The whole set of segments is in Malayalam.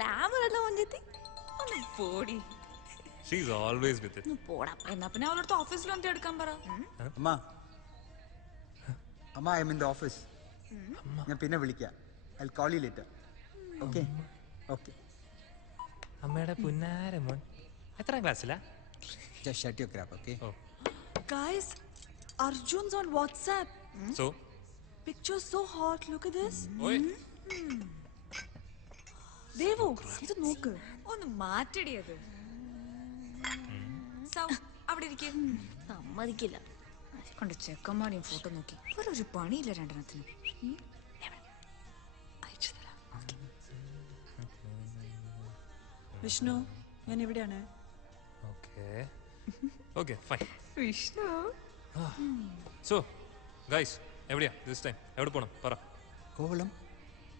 ഗ്ലാമർ അല്ല മഞ്ജിത്തി. ഒന്ന് പോടി. She is always with it. പോടാ. എന്നാ പിന്നെ അവളടുത്ത് ഓഫീസിൽ വന്നിട്ട് എടുക്കാൻ പറ. അമ്മ I M in the office. ഞാൻ പിന്നെ വിളിക്കാം. I'll call you later. Okay? Okay. അമ്മയുടെ പുന്നാര മോൻ എത്രാം ക്ലാസ്സിലാ? Just shut your crap, okay? Oh. Guys, Arjun's on WhatsApp. So? Picture's so hot. Look at this. Oi. Devu, ഇത് നോക്ക്. ഒന്ന് മാറ്റടിയത്. സൗ അവിടെ ഇരിക്കും. സമ്മതിക്കില്ല. കണ്ട് ചെക്കന്മാരെയും ഫോട്ടോ നോക്കി ഒരു പണിയില്ല രണ്ടെണ്ണത്തിന്. വിഷ്ണു, ഞാൻ എവിടെയാണ്? Okay, fine. Vishnu. So, guys, എവിടെയാ this time? എവിടെ പോണം? പറ. Kovalam.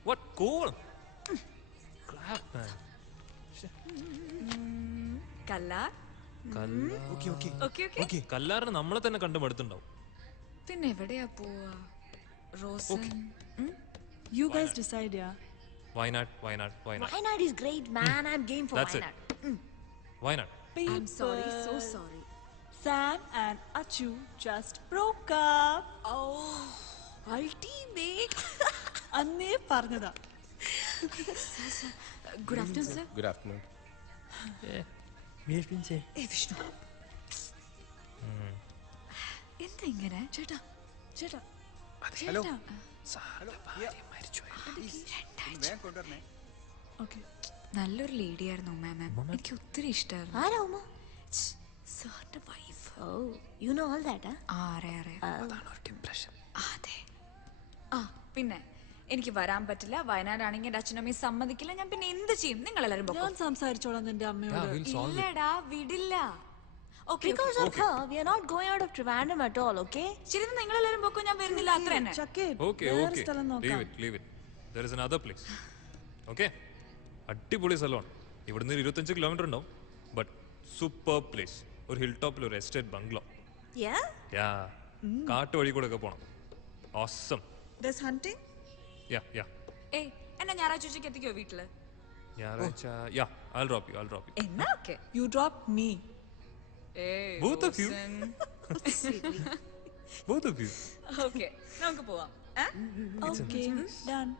What? Kovalam? Crap, man. Kallar. Okay. കല്ലാറിന് നമ്മളെ തന്നെ കണ്ടു മടുത്തുണ്ടാവും. പിന്നെ എവിടെയാ പോവാ? Rosan. You guys decide, yeah. Wynad. Wynad is great, man. I'm game for That's Wynad. Wynad. I'm sorry, so sorry. Sam and Achu just broke up. Oh, ultimate. അന്നേ പറഞ്ഞതാ. Good afternoon, sir. Good afternoon. ഏ വിഷ്ണു. എന്താ ഇങ്ങനെ? ചേട്ടാ. ഹലോ. Okay. നല്ലൊരു ലേഡി ആയിരുന്നു മാം. എനിക്ക് ഒത്തിരി ഇഷ്ടമായിരുന്നു. ആരാ ഉമ്മ? സാറിന്റെ wife. Oh, you know all that, huh? അറിയാം. അതെ. പിന്നെ എനിക്ക് വരാൻ പറ്റില്ല. വയനാടാണെങ്കിൽ എന്റെ അച്ഛനമ്മയും സമ്മതിക്കില്ല. ഞാൻ പിന്നെ എന്ത് ചെയ്യും? നിങ്ങൾ എല്ലാവരും ഞാൻ സംസാരിച്ചോളാം നിന്റെ അമ്മയോട്. ഇല്ലടാ, വിടില്ല. Because of her, we are not going out of Trivandrum at all, okay? ശരി, നിങ്ങൾ എല്ലാവരും പൊക്കോ, ഞാൻ വരുന്നില്ല. അത്ര തന്നെ. Okay. Leave it. There is another place. Okay? അടിപൊളി സ്ഥലമാണ്. ഇവിടുന്ന് 25 കിലോമീറ്റർ ഉണ്ടാവും. But super place. ഒരു ഹിൽ ടോപ്പിൽ ഒരു എസ്റ്റേറ്റ് ബംഗ്ലോ. Yeah? കാട്ടുവഴി കൂടെ ഒക്കെ പോണം. Awesome. There's hunting? Yeah. ഏയ്, എന്നെ ഞായറാഴ്ച ഉച്ചയ്ക്ക് എത്തിക്കോ വീട്ടില്? ഞായറാഴ്ച. I'll drop you. എന്നാ okay. You drop me. Both of you. Okay, നമുക്ക് പോവാം. Okay, done.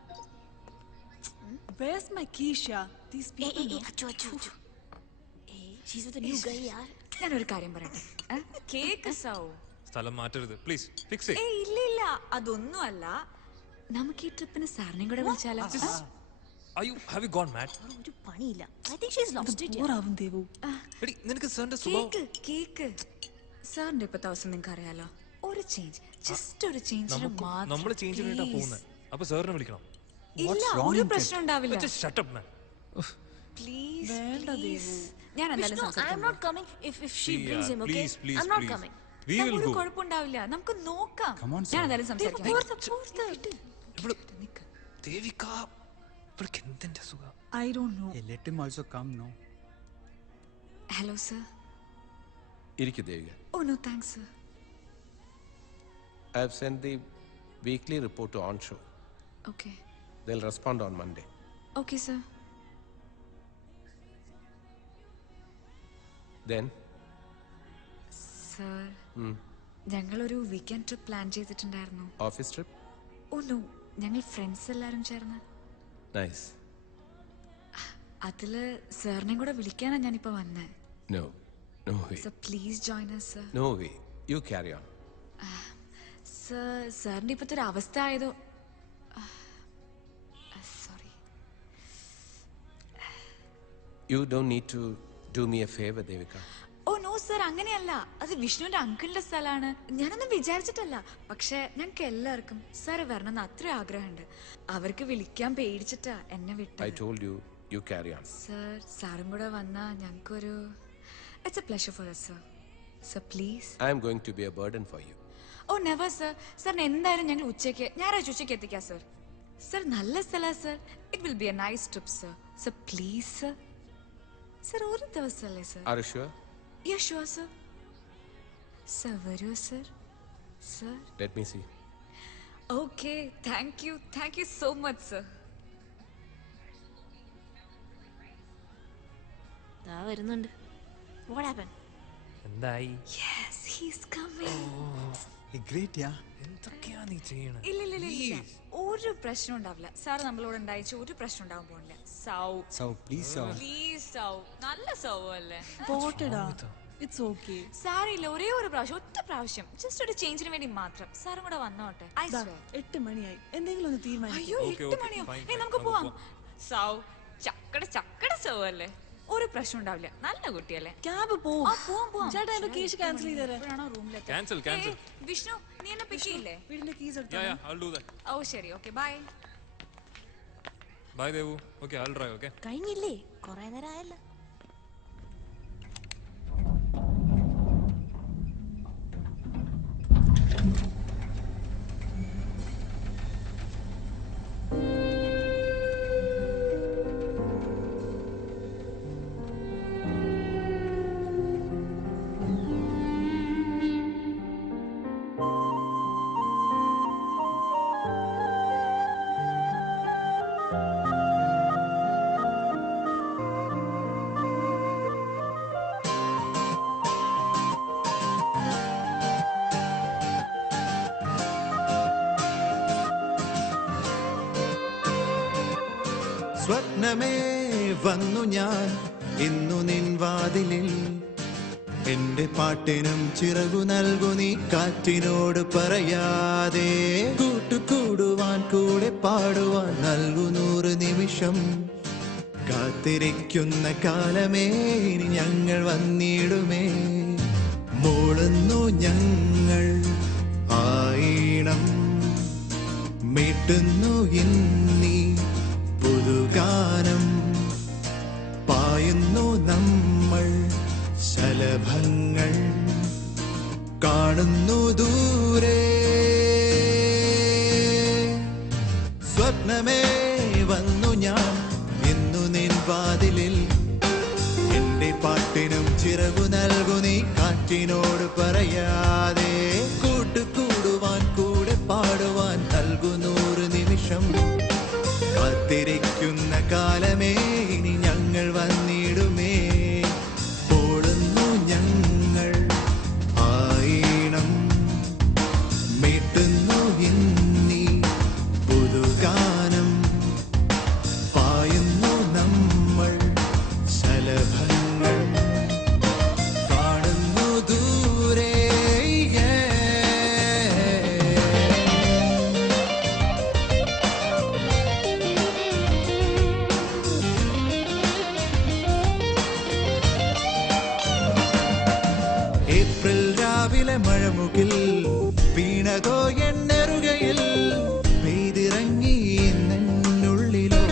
Where's my Keisha? These people. Achu. Hey, she's with a new guy, yaar. ഞാനൊരു കാര്യം പറയട്ടെ. കേക്ക് സൗ. സ്ഥലം മാറ്റരുത് പ്ലീസ്. ഫിക്സ് ഏയ് ഇല്ല, അതൊന്നും അല്ല. നമുക്ക് ഈ ട്രിപ്പിന് സാറിനെയും കൂടെ വിളിച്ചാലോ? Have you gone mad? ഒരു പണിയില്ല. I think she's lost it. ബോറാവും Devu. എടി നിനക്ക് സാറിന്റെ സ്വഭാവം. കേക്ക് സാറിന്റെ ഇപ്പത്തെ അവസ്ഥ നിങ്ങൾക്ക് അറിയാലോ. ഒരു ചേഞ്ച്, ജസ്റ്റ് ഒരു ചേഞ്ചിന് മാത്രം. നമ്മൾ ചേഞ്ച് ചെയ്തിട്ടാ പോകുന്നത്. അപ്പൊ സാറിനെ വിളിക്കണം. ഇല്ല, ഒരു പ്രശ്നം ഉണ്ടാവില്ല. Just shut up, man. Please. വേണ്ട ദേവു. ഞാൻ എന്തായാലും Vishnu, സംസാരിക്കാം. I'm not coming if she brings him, okay? Please. I'm not coming. We will ഒരു go. കുഴപ്പമുണ്ടാവില്ല, നമുക്ക് നോക്കാം. Come on, ഞാൻ എന്തായാലും സംസാരിക്കാം. ദേവിക, ഇവൾക്ക് എന്തിന്റെ സുഖം? I don't know. Hey, let him also come, no? Hello sir. ഇരിക്കു Devika. Oh no thanks sir. I have sent the weekly report to onshore. Okay. They'll respond on Monday. Okay sir. Then? Sir, ഞങ്ങളൊരു വീക്കെൻഡ് ട്രിപ്പ് പ്ലാൻ ചെയ്തിട്ടുണ്ടായിരുന്നു. Office trip? ഓ നോ, ഞങ്ങൾ ഫ്രണ്ട്സ് എല്ലാവരും ചേർന്ന്. Nice. അതില് സാറിനെയും കൂടെ വിളിക്കാനാ ഞാനിപ്പോ വന്നേ. No way. Sir please join us sir. No way. You carry on. സാറിന്റെ ഇപ്പത്തെ ഒരു അവസ്ഥ ആയതോ. Sorry. You don't need to do me a favor, Devika. Oh no sir, അങ്ങനെയല്ല. അത് വിഷ്ണുവിന്റെ അങ്കിളിന്റെ സ്ഥലമാണ്. ഞാനൊന്നും വിചാരിച്ചിട്ടല്ല. പക്ഷെ ഞങ്ങൾക്ക് എല്ലാവർക്കും സാറ് വരണമെന്ന് അത്ര ആഗ്രഹമുണ്ട്. അവർക്ക് വിളിക്കാൻ പേടിച്ചിട്ടാ എന്നെ വിട്ടത്. I told you, you carry on. Sir, സാറും കൂടെ വന്നാ ഞങ്ങൾക്കൊരു it's a pleasure for us sir. Sir please. I am going to be a burden for you. Oh never sir. സാറിന് എന്തായാലും ഞങ്ങൾ ഞായറാഴ്ച ഉച്ചയ്ക്ക് എത്തിക്കാം സർ. സർ നല്ല സ്ഥലമാണ് sir. It will be A nice trip sir. Sir please sir. Sir ഒരു ദിവസമല്ലേ sir? Are you sure? Yeah, sure, sir. Sir, വരൂ sir. Sir. Let me see. Okay, thank you so much, sir. വരുന്നുണ്ട്. What happened? എന്തായി? Yes, he's coming. ഗ്രേറ്റ് യാ. എന്തൊക്കെയാ നീ ചെയ്യണേ? ഇല്ല. ഒരു പ്രശ്നം ഉണ്ടാവില്ല. സാർ നമ്മളോട് ഉണ്ടായിച്ച ഒരു പ്രശ്നം ഉണ്ടാവാൻ പോണില്ല. സൗ പ്ലീസ് സൗ നല്ല സൗ അല്ലേ? പോട്ടെടാ. It's okay. സാറില്ല, ഒരേ ഒരു പ്രാവശ്യം, ഒറ്റ പ്രാവശ്യം, ജസ്റ്റ് ഒരു ചേഞ്ചിന് വേണ്ടി മാത്രം. സാറും കൂടെ വന്നോട്ടെ. I ദാ, swear. 8 മണിയായി. എന്തെങ്കിലും ഒന്ന് തീരുമാനിക്കും. അയ്യോ, Okay, 8 okay, മണിയോ? fine, ഏയ്, fine. നമുക്ക് നമുക്ക് പോവാം. പോവാം. സൗ ചക്കട സൗ അല്ലേ? ഒരു പ്രശ്നം ഉണ്ടാവില്ല. നല്ല കുട്ടിയല്ലേ? ക്യാബ് പോവും. പോവാം. ചേട്ടാ എന്റെ കേസ് ക്യാൻസൽ ചെയ്തേരെ. എപ്പോഴാണോ റൂമിലെത്തി? Cancel. വിഷ്ണു, നീ എന്നെ പിക്ക് ചെയ്യില്ലേ? വീടിന്റെ കീസ് എടുത്തു. Yeah, I'll do that. ഓ ശരി, okay, bye. Bye, Devu. Okay, I'll drive, okay? കഴിഞ്ഞില്ലേ? കുറേ നേരം ആയല്ലോ. സ്വപ്നമേ വന്നു ഞാൻ ഇന്നു നിൻ വാതിലിൽ, എന്റെ പാട്ടിനും ചിറകു നൽകു നീ കാറ്റിനോട് പറയാതെ. കൂട്ടുകൂടുവാൻ കൂടെ പാടുവാൻ നൽകു 100 നിമിഷം. കാത്തിരിക്കുന്ന കാലമേ ഇനി ഞങ്ങൾ വന്നിടുമേ. മൂളുന്നു ഞങ്ങൾ ആയിണം, മീട്ടുന്നു ഇന്നീ പുതുഗാനം. പായുന്നു നമ്മൾ ശലഭങ്ങൾ, കാണുന്നു ദൂരെ. സ്വപ്നമേ വന്നു ഞാൻ ഇന്നു നിൻ വാതിലിൽ, എന്റെ പാട്ടിനും ചിറകു നൽകു നീ കാറ്റിനോട് പറയാതെ. കൂട്ടുകൂടുവാൻ കൂടെ പാടുവാൻ നൽകു 100 നിമിഷം. കാത്തിരിക്കുന്ന കാലമേ ഇനി ഞങ്ങൾ വന്നിടുമേ. ഓടുന്നു ഞങ്ങൾ ആയിണം, മീട്ടുന്നു ഇന്നീ പുതുഗാനം. പായുന്നു നമ്മൾ ശലഭങ്ങൾ, കാണുന്നു ദൂരെ. ഏപ്രിൽ രാവിലെ മഴമുകിൽ വീണതോ എന്നെറുകയിൽ, പെയ്തിറങ്ങി എന്നുള്ളിലോ.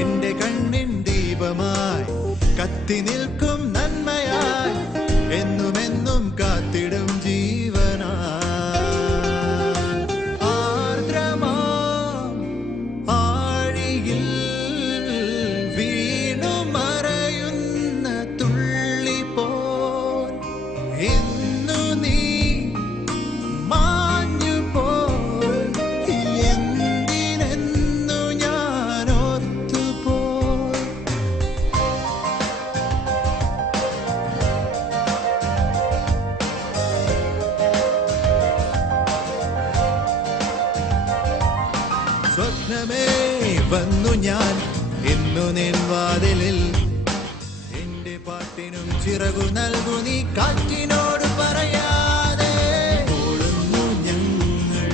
എന്റെ കണ്ണിൻ ദീപമായി കത്തി നിൽക്കും നന്മയായി, എന്നുമെന്നും കാത്തിടും ജീവനായി. ആർദ്രമാം ആഴിയിൽ വീണു മറയുന്ന തുള്ളി പോൽ ഇന്നു നീ മാഞ്ഞു പോൽ. എന്തിനെന്നു ഞാൻ ഓർത്തുപോയി. സ്വപ്നമേ വന്നു ഞാൻ ഇന്നു നിൻ വാതിലിൽ, എന്റെ പാട്ടിനും ചിറകു നൽകു നീ കാറ്റിനോട് പറയാതെ. ഓടുന്നു ഞങ്ങൾ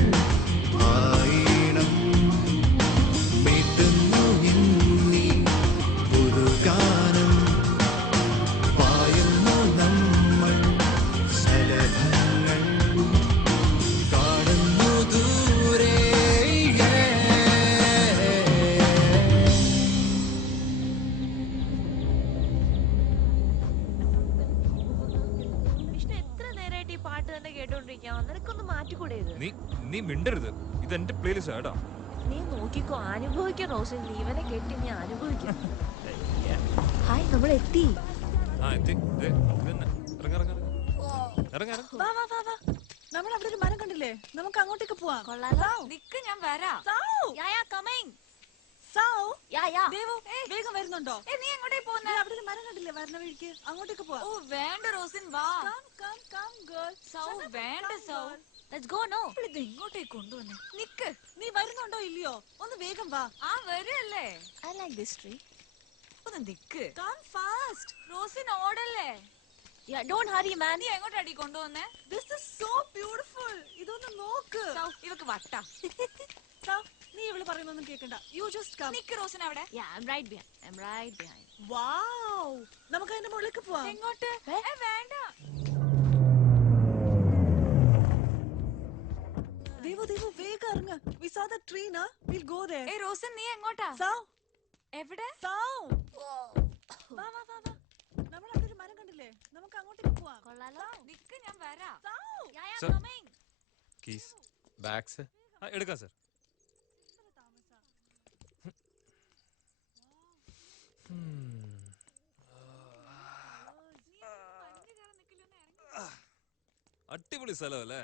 ആയിണം, മീട്ടുന്നു ഇന്നീ പുതുഗാനം. പായുന്നു നമ്മൾ ശലഭങ്ങൾ, കാണുന്നു ദൂരെ. വിഷ്ണു എത്ര നേരമായിട്ട് ഈ പാട്ട് തന്നെ കേട്ടോണ്ടിരിക്കാം. നിനക്കൊന്ന് മാറ്റിക്കൂടെ ഇത്? നീ മിണ്ടരുത്. ഇത് എന്റെ പ്ലേലിസ്റ്റ് ആടാ. നീ നോക്കിക്കോ, അനുഭവിക്കാൻ റോസിൻ. നീ ഇവനെ കെട്ടി ഞാൻ അനുഭവിക്കാം. ഹായ്, നമ്മൾ എത്തി. എത്തി. ഇതന്നെ. ഇറങ്ങ. വാ. നമ്മൾ അവിടെ ഒരു മരം കണ്ടില്ലേ? നമുക്ക് അങ്ങോട്ടേക്ക് പോവാം. കൊള്ളാലോ. നിക്ക്, ഞാൻ വരാം. സൗ Yeah, coming. സൗ Yeah, യാ ദേവു വേഗം വരുന്നുണ്ടോ? നീ എങ്ങോട്ടേ പോകുന്ന? അവിടെ ഒരു മരം കണ്ടില്ലേ വരുന്ന വഴിക്ക്, അങ്ങോട്ടേക്ക് പോവാ. ഓ വേണ്ട റോസിൻ, വാ. Come girl. സൗ വേണ്ട സൗ. Let's go. നോ, ഇത് എങ്ങോട്ടേക്ക് കൊണ്ടുവന്നേ? നിക്ക്. നീ വരുന്നുണ്ടോ ഇല്ലയോ? ഒന്ന് വേഗം വാ. ആ വരല്ലേ? I like this tree. ഒന്ന് നിക്ക്. Come fast. റോസിൻ ഓടല്ലേ? Yeah don't hurry man. നീ എങ്ങോട്ടടി കൊണ്ടുവന്നേ? This is so beautiful. ഇതൊന്ന് നോക്ക്. സൗ ഇവക്ക് വട്ടാ. സൗ, നീ ഇവള് പറയുന്നൊന്നും കേക്കണ്ട. You just come. നിക്ക് റോസിൻ അവിടെ. Yeah I am right behind. Wow. നമുക്ക് അതിന്റെ മുകളിലേക്ക് പോവാം. എങ്ങോട്ട്? വേണ്ട. ദേവു വേഗം ഇറങ്ങ്. We saw the tree na. We'll go there. Rosin നീ എങ്ങോട്ടാ? സൗ, എവിടെ? സൗ. വാ. നമ്മൾ അവിടെ ഒരു മരം കണ്ടില്ലേ? നമുക്ക് അങ്ങോട്ടേക്ക് പോവാം. കൊള്ളാലോ. നിക്ക്, ഞാൻ വരാം. സൗ. യാ യാ Sir. കമിങ്. Keys Bags. എടുക്കാം സർ. അടിപൊളി സ്ഥലമല്ലേ?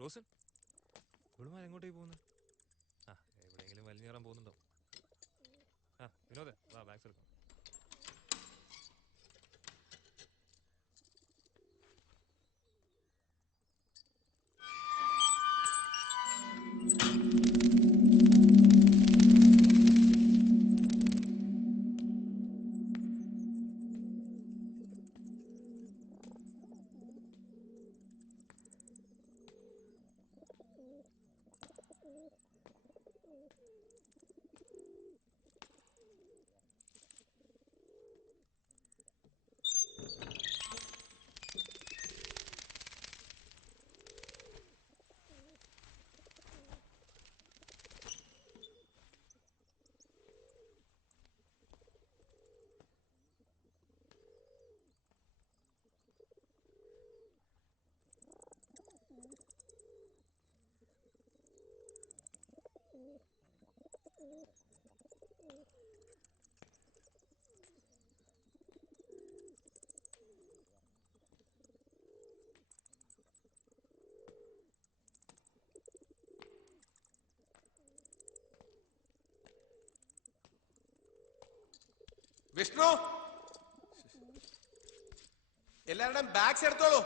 റോസൻ, ഇവിടുമാർ എങ്ങോട്ടേക്ക് പോകുന്നത്? എവിടെയെങ്കിലും വലിഞ്ഞേറാൻ പോകുന്നുണ്ടോ? വിനോദേ, വാ ബാഗ്സ് എടുക്കാം. വിഷ്ണു, എല്ലാവരുടെയും ബാഗ്സ് എടുത്തോളൂ.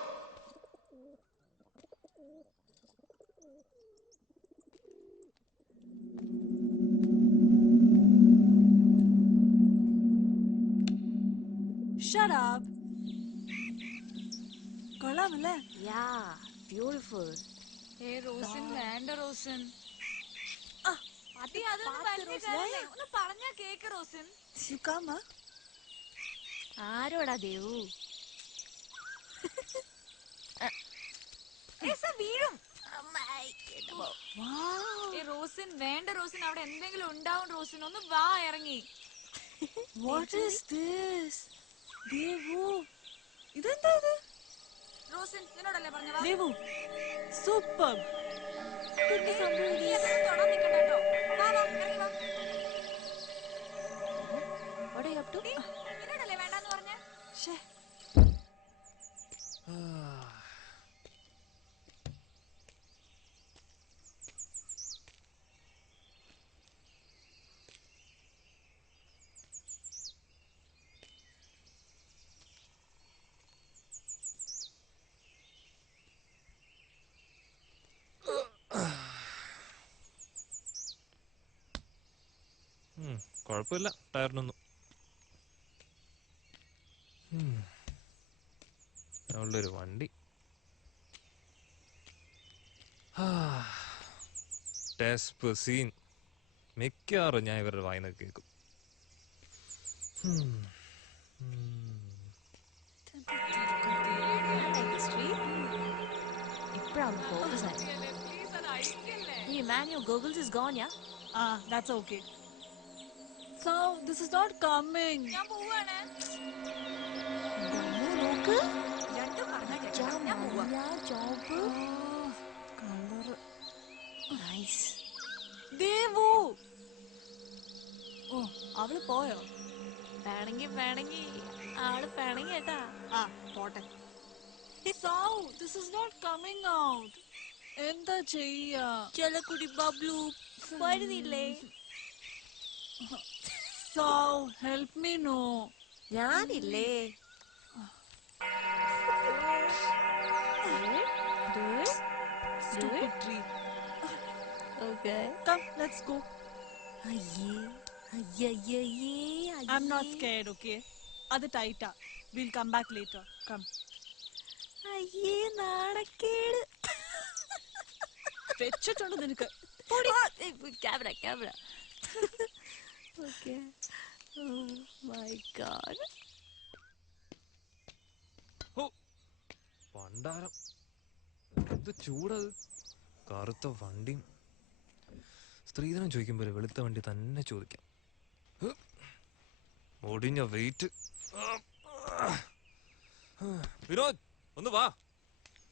Shut up. കൊള്ളാമല്ലേ? യാ ബ്യൂട്ടിഫുൾ. റോസിൻ വേണ്ട റോസിൻ. അതൊന്നും പാത്ത് വലിയ റോസിൻ. കാര്യമില്ല. ഒന്ന് പറഞ്ഞാ cake Rosin. You come, huh? ആരോടാ ദേവു? വീഴും. Wow. റോസിൻ വേണ്ട റോസിൻ, അവിടെ എന്തെങ്കിലും ഉണ്ടാവും റോസിൻ. ഒന്ന് വാ ഇറങ്ങി. What is this? ദേവു, ഇതെന്താ ഇത്? റോസിൻ നിന്നോടല്ലേ പറഞ്ഞ വാ. ദേവു, സൂപ്പർ. നീ അതൊന്നും തൊടാൻ നിക്കണ്ട കേട്ടോ. വാ ഇറങ്ങി വാ. What are you up to? നിന്നോടല്ലേ വേണ്ടെന്ന് പറഞ്ഞ? ശ്ശേ. കുഴപ്പമില്ല ടയറിനൊന്നും. അവളുടെ ഒരു വണ്ടി. സീൻ മിക്കവാറും ഞാൻ ഇവരുടെ വായന കേൾക്കും. ഇപ്പഴാണ് ഫോക്കസ് ആയി. പ്ലീസ് അത് അഴിക്കല്ലേ. Hey man, your goggles is gone, yeah? That's okay. So, this is not coming. ഞാൻ പോവാണ്. നോക്ക്. രണ്ടും പറഞ്ഞാ കേൾക്കണം. ഞാൻ പോവാ. ജോബ്. Color. Nice. ദേവു. ഓ, അവള് പോയോ? വേണമെങ്കി ആള് പിണങ്ങി കേട്ടാ. പോട്ടെ. So, this is not coming out. എന്താ ചെയ്യാ? ചെലക്കുടി ബബ്ലു വരുന്നില്ലേ? Saw, help me no. ഞാനില്ലേ? Stupid tree. Okay. Come, let's go. അയ്യേ അയ്യയ്യേ I'm not scared, okay? അത് ടൈറ്റാ. We'll come back later. Come. അയ്യേ നാണക്കേട്. വെച്ചിട്ടുണ്ട് നിനക്ക്. Camera camera. Okay. Oh my god. ഓ പണ്ടാരം എന്ത് ചൂടത്. കറുത്ത വണ്ടിയും സ്ത്രീധനം ചോദിക്കുമ്പോൾ വെളുത്ത വണ്ടി തന്നെ ചോദിക്കാം. ഒടിഞ്ഞ വെയിറ്റ്. വിനോദ് ഒന്ന് വാ,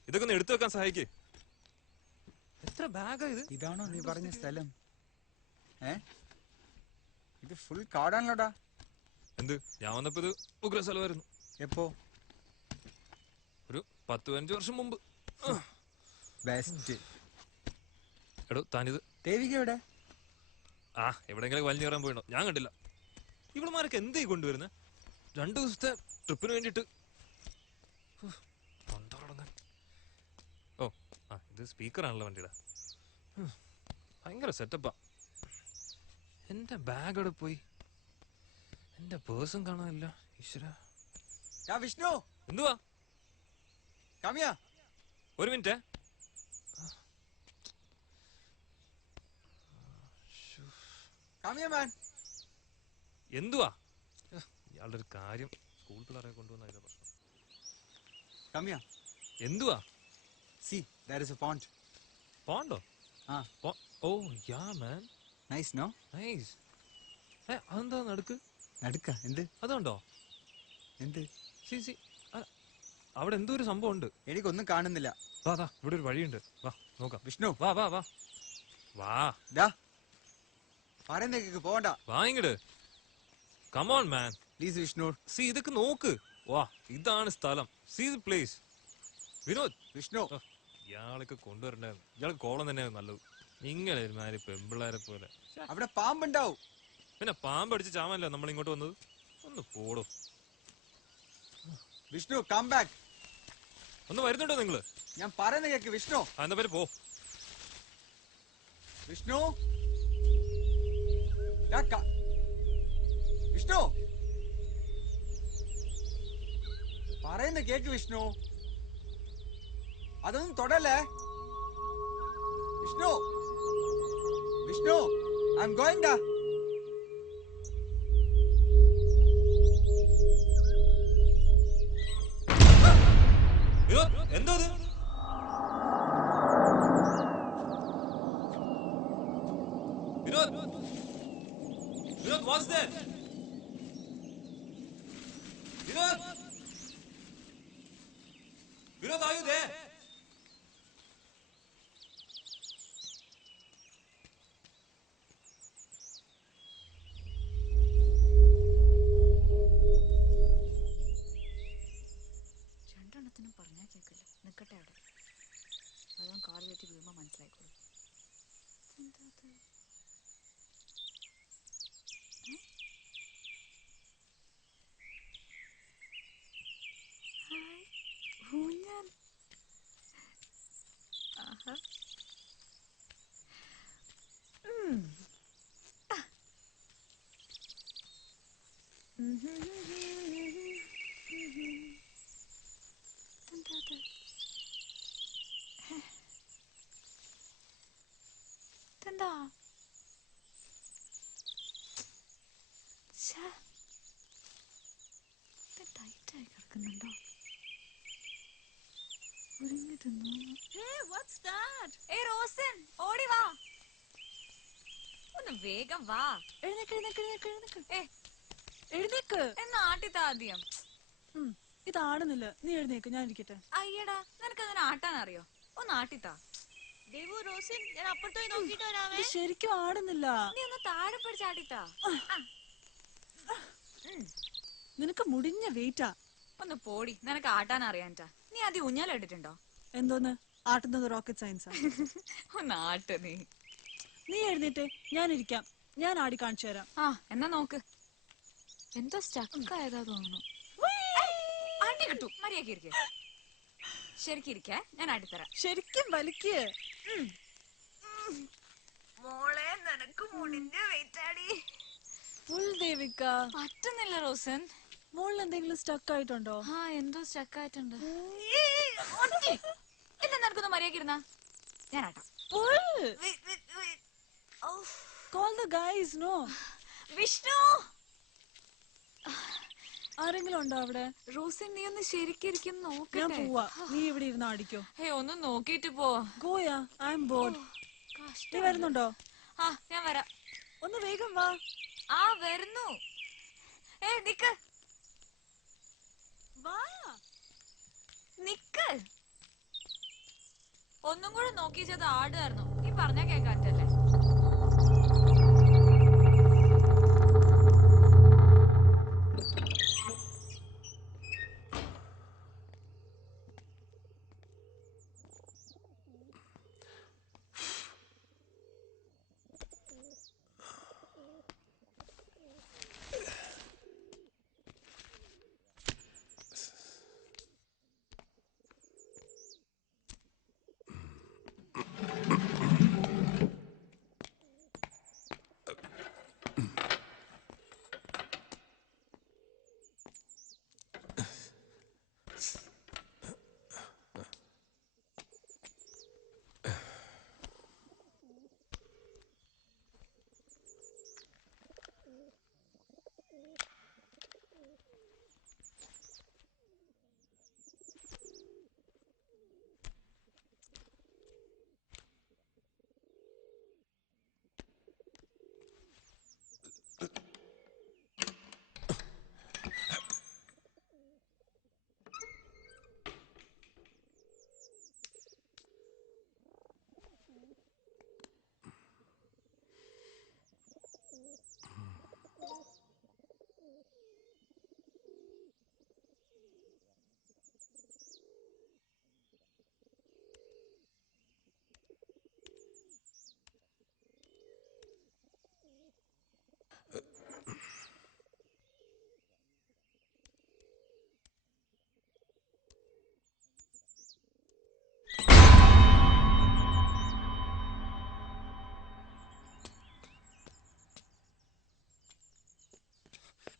ഇതൊക്കെ ഒന്ന് എടുത്തു വെക്കാൻ സഹായിക്കേ. എത്ര ബാഗാ ഇത്? ഇതാണോ നീ പറഞ്ഞ സ്ഥലം? ഇത് ഫുൾ കാടാണല്ലോടാ. എന്ത്, ഞാൻ വന്നപ്പോ ഇത് ഉഗ്ര സ്ഥലമായിരുന്നു. എപ്പോ? ഒരു 10-15 വർഷം മുമ്പ്. ബെസ്റ്റ്. എടോ താനിത് ദേവിക എവിടെ? എവിടെയെങ്കിലും വലിഞ്ഞു കയറാൻ പോയിട്ടോ? ഞാൻ കണ്ടില്ല. ഇവളുമാരൊക്കെ എന്തേ കൊണ്ടുവരുന്നത്? 2 ദിവസത്തെ ട്രിപ്പിന് വേണ്ടിട്ട്. ഓ ഇത് സ്പീക്കറാണല്ലോ വണ്ടിയുടെ. ഭയങ്കര സെറ്റപ്പാ. എന്റെ ബാഗ് അവിടെ പോയി? എന്റെ പേഴ്സും കാണാനില്ല. ഈശ്വര. വിഷ്ണു, എന്തുവാ? കമ്മിയാ ഒരു മിനിറ്റ്. എന്തുവാ ഇയാളുടെ ഒരു കാര്യം? സ്കൂൾ പിള്ളേരെ കൊണ്ടുവന്ന ഇതാ പ്രശ്നം. കമ്മിയാ എന്തുവാ? See, there is a pond. പോണ്ടോ? Oh yeah man, Nice, no? Nice. അതെന്താ നടുക്ക്? നടുക്ക എന്ത്? അതുണ്ടോ? എന്ത്? സി അവിടെ എന്തോ ഒരു സംഭവം ഉണ്ട്. എനിക്കൊന്നും കാണുന്നില്ല. വാ ഇവിടെ ഒരു വഴിയുണ്ട്, വാ നോക്കാം. വിഷ്ണു, വാ വാ വാ വാ. ദാ പറയുന്നേക്ക് പോകണ്ട. വാ ഇങ്ങട്. Come on man. Please Vishnu. See ഇതൊക്കെ നോക്ക്. വാ ഇതാണ് സ്ഥലം. See the place. Vinod, Vishnu, ഇയാളൊക്കെ കൊണ്ടുവരണ്ടായിരുന്നു. ഇയാൾക്ക് കോളം തന്നെയാണ് നല്ലത്. ഇങ്ങനെ ഒരുമാതിരി പെമ്പിള്ളേരെ പോലെ. അവിടെ പാമ്പുണ്ടാവും. പിന്നെ പാമ്പ് അടിച്ച് ചാമല്ലോ നമ്മൾ ഇങ്ങോട്ട് വന്നത്. ഒന്ന് പോടോ. Vishnu, come back. ഒന്ന് വരുന്നുണ്ടോ നിങ്ങള്? ഞാൻ പറയുന്ന കേക്ക് വിഷ്ണു. എന്താ പേര്? പോ വിഷ്ണു. വിഷ്ണു പറയുന്ന കേക്ക് വിഷ്ണു. അതൊന്നും തൊടല്ലേ Vishnu. Vishnu, I am going ഡാ. എന്തോ Vinod, Vinod what's that? Vinod, Vinod are you there? രണ്ടെണ്ണത്തിനും പറഞ്ഞാൽ കേൾക്കില്ല. നിൽക്കട്ടെ അവിടെ. അതും കാറ് കയറ്റി വീഴുമ്പോൾ മനസ്സിലായിക്കോളൂ. ഊഞ്ഞാൽ. ആഹാ. എന്താ ടൈറ്റായി കിടക്കുന്നുണ്ടോ? ഒഴുങ്ങി തിന്നു. ഓടി വാ, ഒന്ന് വേഗം വാ. എഴുന്നേക്ക്. എന്നാ ആട്ടിത്താ ആദ്യം. ഇതാടുന്നില്ല. നീ എഴുന്നേക്ക്, ഞാൻ ഇരിക്കട്ടെ. അയ്യടാ, നിനക്ക് അങ്ങനെ ആട്ടാൻ അറിയോ? ഒന്ന് ആട്ടിത്താ. ദേവു, റോസിൻ, ഞാൻ അപ്പുറത്ത് പോയി നോക്കിട്ട് വരാമേ. ഇത് ശരിക്കും ആടുന്നില്ല. നീ ഒന്ന് താഴെ പിടിച്ചാട്ടിത്താ. നിനക്ക് മുടിഞ്ഞ വെയിറ്റാ. ഒന്ന് പോടി, നിനക്ക് ആട്ടാൻ അറിയാൻറ്റാ. നീ ആദ്യം ഊഞ്ഞാലിട്ടിട്ടുണ്ടോ? എന്തോന്ന്? ആട്ടുന്നത് റോക്കറ്റ് സയൻസാ. നാട്ട് നീ നീ എഴുന്നേറ്റേ, ഞാൻ ഇരിക്കാം. ഞാൻ ആടി കാണിച്ചു തരാം. ആ എന്നാ നോക്ക്. എന്തോ സ്റ്റക്കായതാ തോന്നുന്നു. ആട്ടി കിട്ടു. മര്യാദക്ക് ഇരിക്കേ. ശരിക്കും ഇരിക്കേ, ഞാൻ ആട്ടിത്തരാം. ശരിക്കും വലിക്ക്. മോളെ നിനക്ക് മുടിന്റെ വെയിറ്റാടി. ഫുൾ ദേവിക. പറ്റുന്നില്ല റോസൻ. മോളിൽ എന്തെങ്കിലും സ്റ്റക്ക് ആയിട്ടുണ്ടോ? ആ എന്തോ സ്റ്റക്കായിട്ടുണ്ട്. ഇല്ല നിനക്കൊന്ന് മര്യാദക്ക് ഇരുന്നാ ഞാൻ ആട്ടാം. Call the guys, no. Vishnu ആരെങ്കിലും ഉണ്ടോ അവിടെ? റോസൻ നീ ഒന്ന് ശരിക്കും ഞാൻ നോക്കട്ടെ. പോവാ. നീ ഇവിടെ ഇരുന്ന് അടിക്കോ. ഹേ ഒന്ന് നോക്കിട്ട് പോ. ഗോയാ, ഐ എം ബോർഡ്. നീ വരുന്നുണ്ടോ? ആ ഞാൻ വരാം. ഒന്ന് വേഗം വാ. ആ വരുന്നു. നിക്ക് വാ. നിക്ക്. ഒന്നും കൂടെ നോക്കിച്ചത് ആടുകായിരുന്നു. നീ പറഞ്ഞാ കേക്കാറ്റല്ലേ.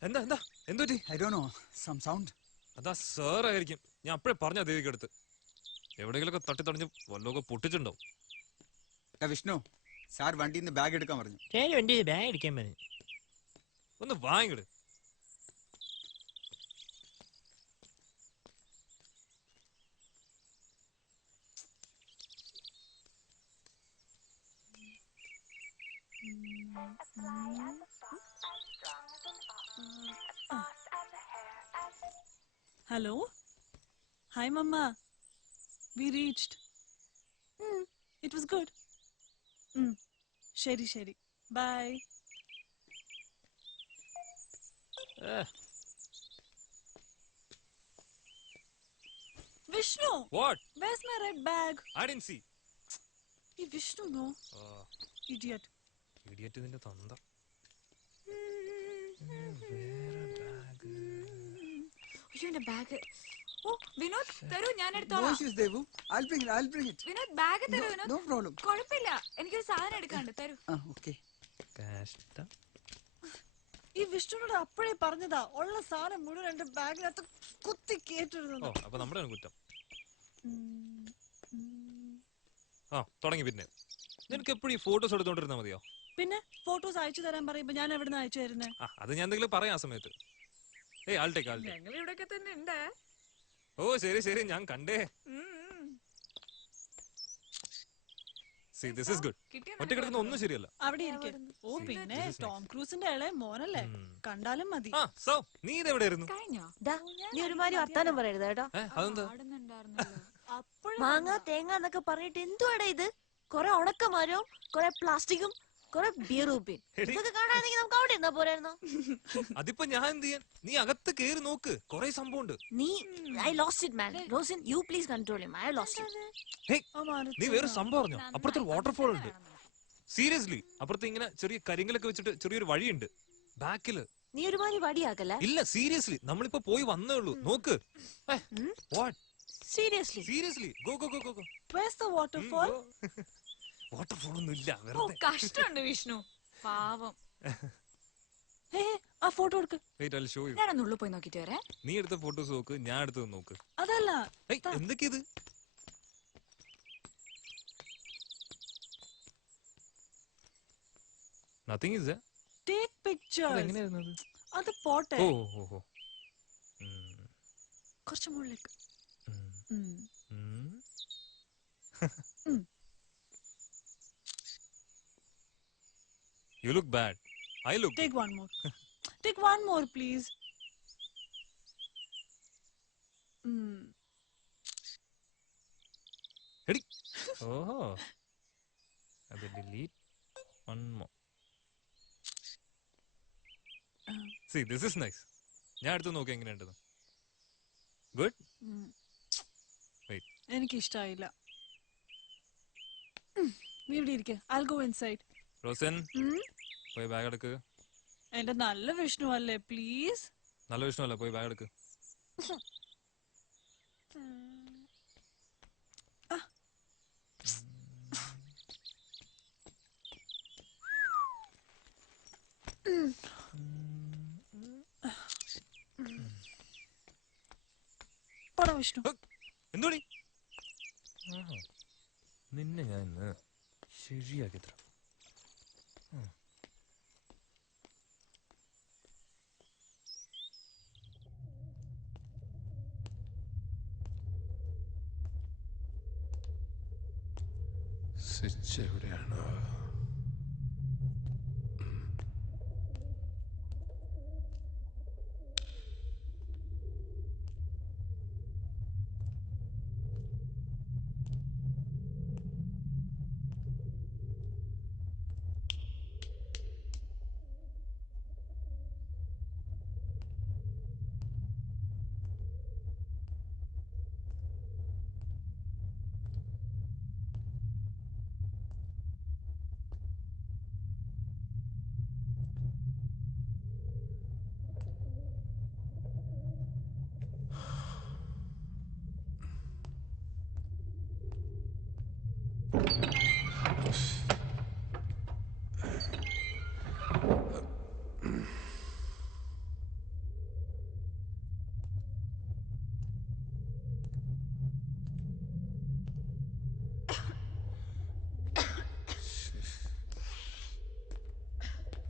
എന്താ എന്താ എന്തുപറ്റി? I don't know, some sound. അതാ സാറായിരിക്കും. ഞാൻ അപ്പഴേ പറഞ്ഞ ദേവിക്ക് അടുത്ത് എവിടെയെങ്കിലൊക്കെ തട്ടി തടഞ്ഞ് വല്ലതൊക്കെ പൊട്ടിച്ചിട്ടുണ്ടാവും. വിഷ്ണു സാർ വണ്ടിയിൽ നിന്ന് ബാഗ് എടുക്കാൻ പറഞ്ഞു. വണ്ടി ബാഗ് എടുക്കാൻ പറഞ്ഞു. ഒന്ന് വാങ്ങിട്. Hello? Hi, Mama. We reached. It was good. Sheri. Bye. Vishnu! What? Where's my red bag? I didn't see. Hey, Vishnu, no. Idiot. Idiot നിന്റെ തന്ത. അയ്യോ എന്റെ ബാഗ്. ഓ വിനോദ് തരൂ, ഞാൻ No എടുത്തോളാം. issues, Devu. I'll bring it. Vinod bag തരൂ. Vinod No problem. കുഴപ്പമില്ല, എനിക്കൊരു സാധനം എടുക്കാണ്ട് തരൂ. Okay. കഷ്ടം. ഈ വിഷ്ണുനോട് അപ്പോഴേ പറഞ്ഞതാ ഉള്ള സാധനം മുഴുവൻ എന്റെ ബാഗിനകത്ത് കുത്തി കേട്ടിരുന്നു. അപ്പൊ നമ്മുടെ കുറ്റം. തുടങ്ങി. പിന്നെ നിനക്ക് എപ്പോഴും ഈ ഫോട്ടോസ് എടുത്തോണ്ടിരുന്നാ മതിയോ? പിന്നെ ഫോട്ടോസ് അയച്ചു തരാൻ പറയുമ്പോ ഞാൻ എവിടുന്ന് അയച്ചു തരുന്നേ? അത് ഞാൻ എന്തെങ്കിലും പറയാം ആ സമയത്ത്. ഞങ്ങൾ ഇവിടെയൊക്കെ തന്നെ ഉണ്ട്. ഓ ശരി ഞാൻ കണ്ടേ. See, this is good. ഒറ്റ കിടക്കുന്ന ഒന്നും ശരിയല്ല. അവിടെ ഇരിക്കെ. ഓ പിന്നെ ടോം ക്രൂസിന്റെ ഇളയ മോനല്ലേ, കണ്ടാലും മതി. സോ നീ ഇതെവിടെയായിരുന്നു? കഴിഞ്ഞോ? നീ ഒരുമാതിരി വർത്താനം പറയരുത് കേട്ടോ. അതെന്താ? മാങ്ങ തേങ്ങ എന്നൊക്കെ പറഞ്ഞിട്ട് എന്തുവാടാ ഇത്? കൊറേ ഉണക്കമരവും കൊറേ പ്ലാസ്റ്റിക്കും കൊറേ ബിയർ ഉപ്പിൻ ഇതൊക്കെ കാണാനെങ്കിൽ നമുക്ക് അവിടെ ഇരുന്നാ പോരായിരുന്നോ? അതിപ്പോ ഞാൻ എന്ത് ചെയ്യാൻ? നീ അകത്ത് കേറി നോക്ക്, കൊറേ സംഭവം ഉണ്ട്. നീ I lost it man. Rosin you please control him. I lost it. നീ വേറെ സംഭവം അറിഞ്ഞോ? അപ്പുറത്തൊരു വാട്ടർഫോൾ ഉണ്ട്. സീരിയസ്ലി, അപ്പുറത്ത് ഇങ്ങനെ ചെറിയ കരിങ്കലൊക്കെ വെച്ചിട്ട് ചെറിയൊരു വഴിയുണ്ട് ബാക്കില്. നീ ഒരുമാതിരി വടിയാക്കല്ലേ? ഇല്ല, സീരിയസ്ലി, നമ്മളിപ്പോ പോയി വന്നേ ഉള്ളൂ. നോക്ക്. What? Seriously go go go go go. Where's the waterfall? Waterfall ഒന്നും ഇല്ല, ഓ വെറുതെ. കഷ്ടമുണ്ട് വിഷ്ണു, പാവം. ഹേ ആ ഫോട്ടോ എടുക്ക്. Wait, I'll show you. ഞാനൊന്ന് ഉള്ളിൽ പോയി നോക്കിട്ട് വരാം. നീ എടുത്ത ഫോട്ടോസ് നോക്ക്, ഞാൻ എടുത്തത് നോക്ക്. അതല്ല. എന്തൊക്കെയത്? Nothing is there. Take pictures. എങ്ങനെയായിരുന്നു അത്? അത് പോട്ടെ. ഓ ഓ ഓ. കുറച്ച് മുകളിലേക്ക്. You look bad. I look Take good. one more. Take one more, please. Ready? Oh. I will delete one more. See, this is nice. ഞാൻ എടുത്ത് നോക്കി എങ്ങനെയുണ്ടെന്ന്. Good? Wait. എനിക്ക് ഇഷ്ടായില്ല. നീ ഇവിടെ ഇരിക്ക്. I'll go inside. റോസൻ, പോയി ബാഗ് എടുക്ക്. എന്റെ നല്ല വിഷ്ണു അല്ലേ, പ്ലീസ്. നല്ല വിഷയമല്ല, പോയി ബാഗ് എടുക്ക്. പോടാ വിഷ്ണു. എന്തോടി? നിന്നെ ഞാൻ ഇന്ന് ശരിയാക്കി തരാം. സ്വിച്ച് എവിടെയാണോ?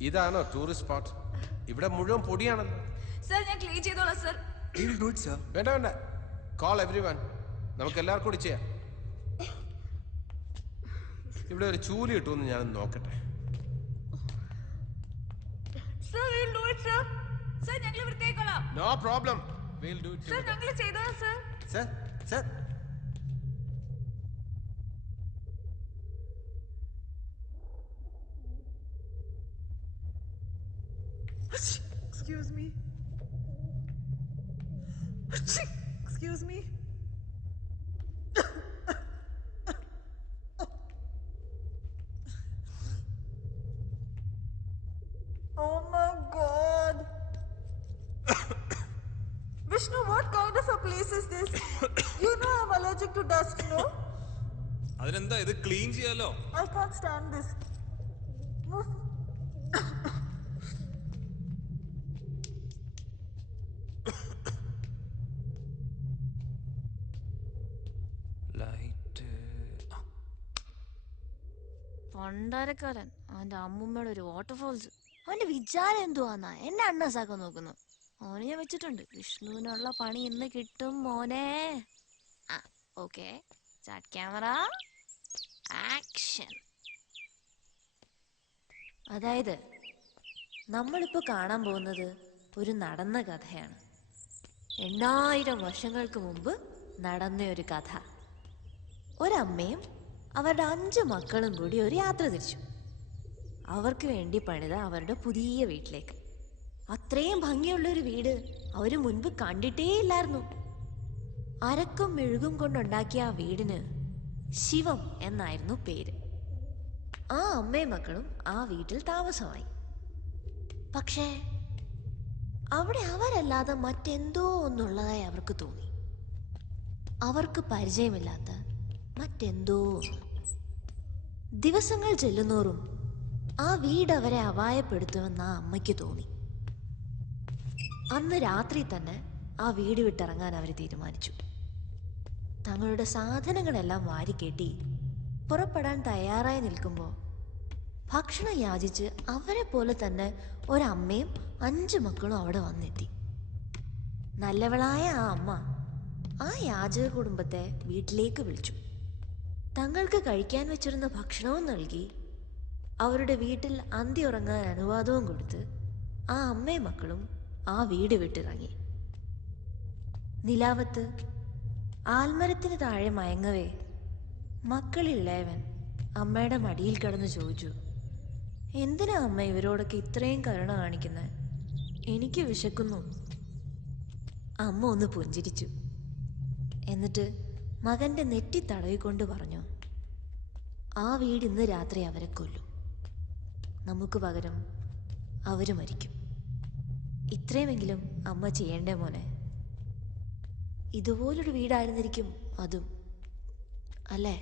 ഇതാണോ ടൂറിസ്റ്റ് സ്പോട്ട്? ഇവിടെ മുഴുവൻ പൊടിയാണല്ലോ. സർ ഞാൻ ക്ലീൻ ചെയ്തോളാം സർ. വേണ്ട വേണ്ട, കോൾ എവ്രിവൺ. നമുക്ക് എല്ലാവർക്കും കൂടി ചെയ്യാം. ഇവിടെ ഒരു ചൂല് കിട്ടുമെന്ന് ഞാനൊന്ന് നോക്കട്ടെ. Sir we'll do it sir. Sir ഞങ്ങൾ വൃത്തിയാക്കോളാം. No problem, we'll do it. Sir ഞങ്ങൾ ചെയ്തോളാം sir. Sir Excuse me. Excuse me. Oh my God. Vishnu, what kind of a place is this? You know I'm allergic to dust, no? അതിനെന്താ, ഇത് ക്ലീൻ ചെയ്യാലോ. I can't stand this. Move. പണ്ടാരക്കാരൻ, അവന്റെ അമ്മൂമ്മയുടെ ഒരു വാട്ടർഫോൾസ്. അവന്റെ വിചാരം എന്തുവാന്നാ എന്നെ അണ്ണസാക്കാൻ നോക്കുന്നു. മോനെ ഞാൻ വെച്ചിട്ടുണ്ട്. വിഷ്ണുവിനുള്ള പണി ഇന്ന് കിട്ടും മോനെ. Okay, start camera action. അതായത് നമ്മളിപ്പോ കാണാൻ പോകുന്നത് ഒരു നടന്ന കഥയാണ്. 8000 വർഷങ്ങൾക്ക് മുമ്പ് നടന്ന ഒരു കഥ. ഒരമ്മയും അവരുടെ 5 മക്കളും കൂടി ഒരു യാത്ര തിരിച്ചു. അവർക്ക് വേണ്ടി പണിത അവരുടെ പുതിയ വീട്ടിലേക്ക്. അത്രയും ഭംഗിയുള്ളൊരു വീട് അവർ മുൻപ് കണ്ടിട്ടേ ഇല്ലായിരുന്നു. അരക്കും മെഴുകും കൊണ്ടുണ്ടാക്കിയ ആ വീടിന് ശിവം എന്നായിരുന്നു പേര്. ആ അമ്മയും മക്കളും ആ വീട്ടിൽ താമസമായി. പക്ഷേ അവിടെ അവരല്ലാതെ മറ്റെന്തോ ഒന്നുള്ളതായി അവർക്ക് തോന്നി. അവർക്ക് പരിചയമില്ലാത്ത മറ്റെന്തോ ഒന്ന്. ദിവസങ്ങൾ ചെല്ലുന്നോറും ആ വീട് അവരെ അപായപ്പെടുത്തുമെന്ന് ആ അമ്മയ്ക്ക് തോന്നി. അന്ന് രാത്രി തന്നെ ആ വീട് വിട്ടിറങ്ങാൻ അവർ തീരുമാനിച്ചു. തങ്ങളുടെ സാധനങ്ങളെല്ലാം വാരിക്കെട്ടി പുറപ്പെടാൻ തയ്യാറായി നിൽക്കുമ്പോൾ ഭക്ഷണം യാചിച്ച് അവരെ പോലെ തന്നെ ഒരമ്മയും 5 മക്കളും അവിടെ വന്നെത്തി. നല്ലവളായ ആ അമ്മ ആ യാചക കുടുംബത്തെ വീട്ടിലേക്ക് വിളിച്ചു. തങ്ങൾക്ക് കഴിക്കാൻ വെച്ചിരുന്ന ഭക്ഷണവും നൽകി അവരുടെ വീട്ടിൽ അന്തി ഉറങ്ങാൻ അനുവാദവും കൊടുത്ത് ആ അമ്മയും മക്കളും ആ വീട് വിട്ടിറങ്ങി. നിലാവത്ത് ആൽമരത്തിന് താഴെ മയങ്ങവേ മക്കളിളയവൻ അമ്മയുടെ മടിയിൽ കിടന്ന് ചോദിച്ചു, എന്തിനാ അമ്മ ഇവരോടൊക്കെ ഇത്രയും കരുണ കാണിക്കുന്നത്? എനിക്ക് വിശക്കുന്നു. അമ്മ ഒന്ന് പുഞ്ചിരിച്ചു. എന്നിട്ട് മകന്റെ നെറ്റി തടവിക്കൊണ്ട് പറഞ്ഞു, ആ വീട് ഇന്ന് രാത്രി അവരെ കൊല്ലും. നമുക്ക് പകരം അവര് മരിക്കും. ഇത്രയുമെങ്കിലും അമ്മ ചെയ്യേണ്ടേ മോനെ. ഇതുപോലൊരു വീടായിരുന്നിരിക്കും അതും, അല്ലേ?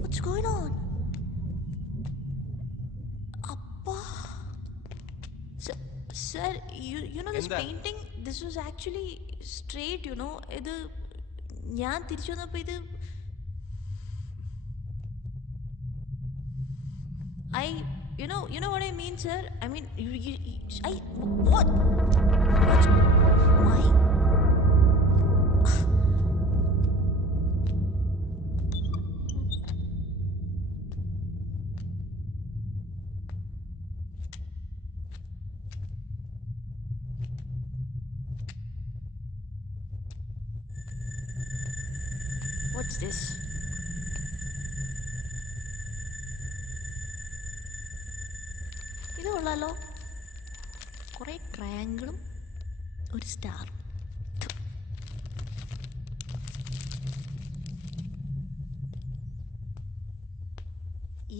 What's going on? Appa. Sir, you know this painting, this was actually straight, you know. ഇത് ഞാൻ തിരിച്ചു വന്നപ്പോൾ ഇത് you know what I mean, sir? I mean, what? Why? What's this? ഇത് കൊള്ളാലോ. കുറെ ട്രയാങ്കിളും ഒരു സ്റ്റാറും.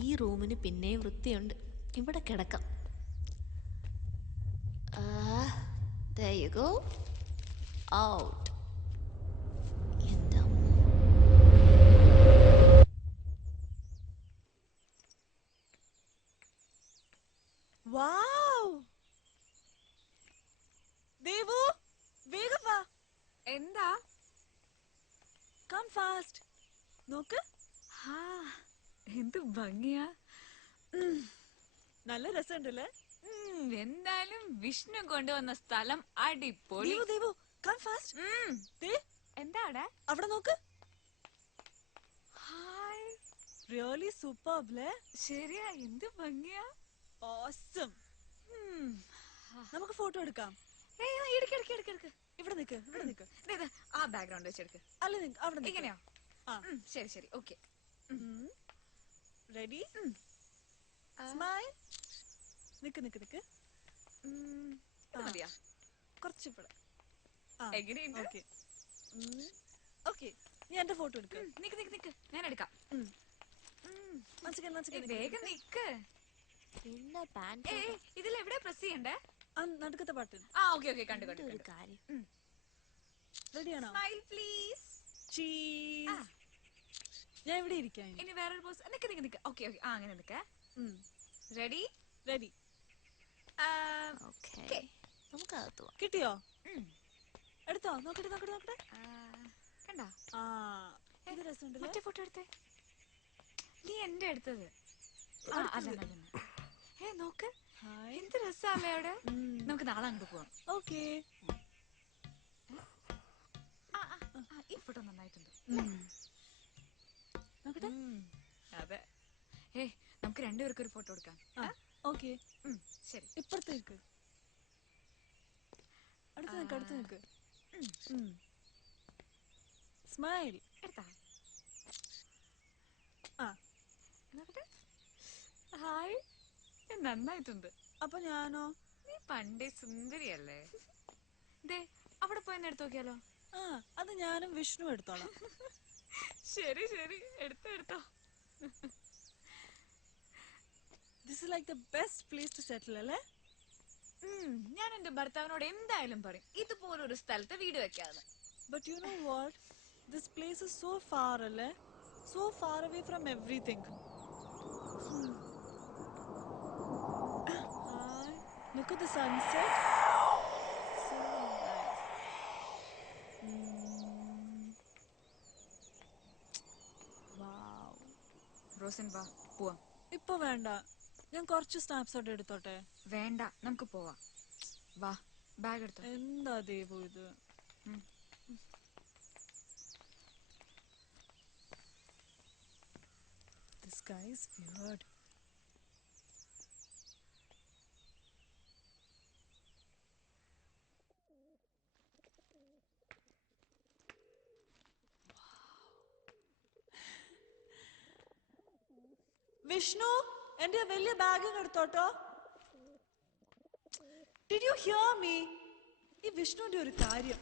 ഈ റൂമിന് പിന്നെയും വൃത്തിയുണ്ട്. ഇവിടെ കിടക്കാം. There you go. Out. Wow! Devu, വേഗം വാ. എന്താ? Come fast. നോക്ക്. എന്ത് ഭംഗിയാ. നല്ല രസമുണ്ടല്ലേ? എന്തായാലും വിഷ്ണു കൊണ്ടുവന്ന സ്ഥലം അടിപൊളി. Devu, come fast. എന്താ അവിടെ നോക്ക്. ഹായ്. Really superb, ല്ലേ? ശരിയാ, എന്ത് ഭംഗിയാ. Awesome. നമുക്ക് ഫോട്ടോ എടുക്കാം. എടുക്ക്. ഇവിടെ നിക്ക്. ആ ബാക്ക്ഗ്രൗണ്ട് വെച്ചെടുക്ക്. അല്ല, അവിടെ ഇങ്ങനെയോ? ശരി, ഓക്കെ. റെഡി? സ്മൈൽ. നിക്ക്. മതിയാ? കുറച്ചിവിടെ. എങ്ങനെയുണ്ട്? ഓക്കെ, ഞാൻ എന്റെ ഫോട്ടോ എടുക്കാം. നിക്ക്, ഞാൻ എടുക്കാം. മനസ്സിലാക്കാൻ വേഗം നിക്ക്. ഇതിലെവിടെ പ്രസ് ചെയ്യണ്ടേ? നടുക്കത്തെ പാട്ട് ഓക്കെ ഓക്കെ കണ്ടു കണ്ടു ഒരു കാര്യം. റെഡിയാണോ? Smile please. ചീസ്. ഞാൻ ഇവിടെ ഇരിക്കാം. ഇനി വേറൊരു പോസ്. നിക്ക് നിക്ക് നിക്ക്. ഓക്കെ ഓക്കെ അങ്ങനെ നിക്ക്. Ready ready. ഓക്കേ. നമുക്ക് അകത്ത് പോവാം. കിട്ടിയോ? എടുത്തോ? നോക്കട്ടെ നോക്കട്ടെ നോക്കട്ടെ. കണ്ടാ? ഇത് രസമുണ്ടല്ലോ. മറ്റേ ഫോട്ടോ എടുത്തേ. നീ എന്റെ എടുത്തത്. അതന്നെ അതന്നെ. നോക്ക് എന്ത് രസാല്ലേ അവിടെ. നമുക്ക് നാളെ അങ്ങോട്ട് പോവാം. ഓക്കേ. ഈ ഫോട്ടോ നന്നായിട്ടുണ്ട്. നോക്കട്ടെ. അതെ. നമുക്ക് രണ്ടുപേർക്കും ഒരു ഫോട്ടോ എടുക്കാം. ഓക്കേ ശരി. ഇപ്പുറത്തേക്ക് അടുത്ത് നിൽക്ക് അടുത്ത് നിൽക്ക്. സ്മൈൽ. എടുത്താ? നോക്കട്ടെ. ഹായ്. നന്നായിട്ടുണ്ട്. അപ്പൊ ഞാനോ? നീ പണ്ടേ സുന്ദരിയല്ലേ. ദേ അവിടെ പോയി എടുത്തു നോക്കിയാലോ? അത് ഞാനും വിഷ്ണു എടുത്തോളാം. ശരി ശരി എടുത്തോ എടുത്തോ. This is like the best place to settle, അല്ലേ? ഞാൻ എന്റെ ഭർത്താവിനോട് എന്തായാലും പറയും ഇതുപോലൊരു സ്ഥലത്ത് വീട് വെക്കാന്ന്. But you know what? This place is so far, അല്ലേ? So far away from everything. Look at the sunset. So nice. Wow. Rosan വാ പോവാം. ഇപ്പൊ വേണ്ട, ഞാൻ കുറച്ച് സ്നാപ്ഷോട്ട് എടുത്തോട്ടെ. വേണ്ട നമുക്ക് പോവാം. വാ ബാഗ് എടുത്തോ. എന്താ ദേവു ഇത്? This guy is weird. Vishnu, എന്റെ വലിയ bag എടുത്തോട്ടോ. Did you hear me? ഈ വിഷ്ണുവിന്റെ ഒരു കാര്യം.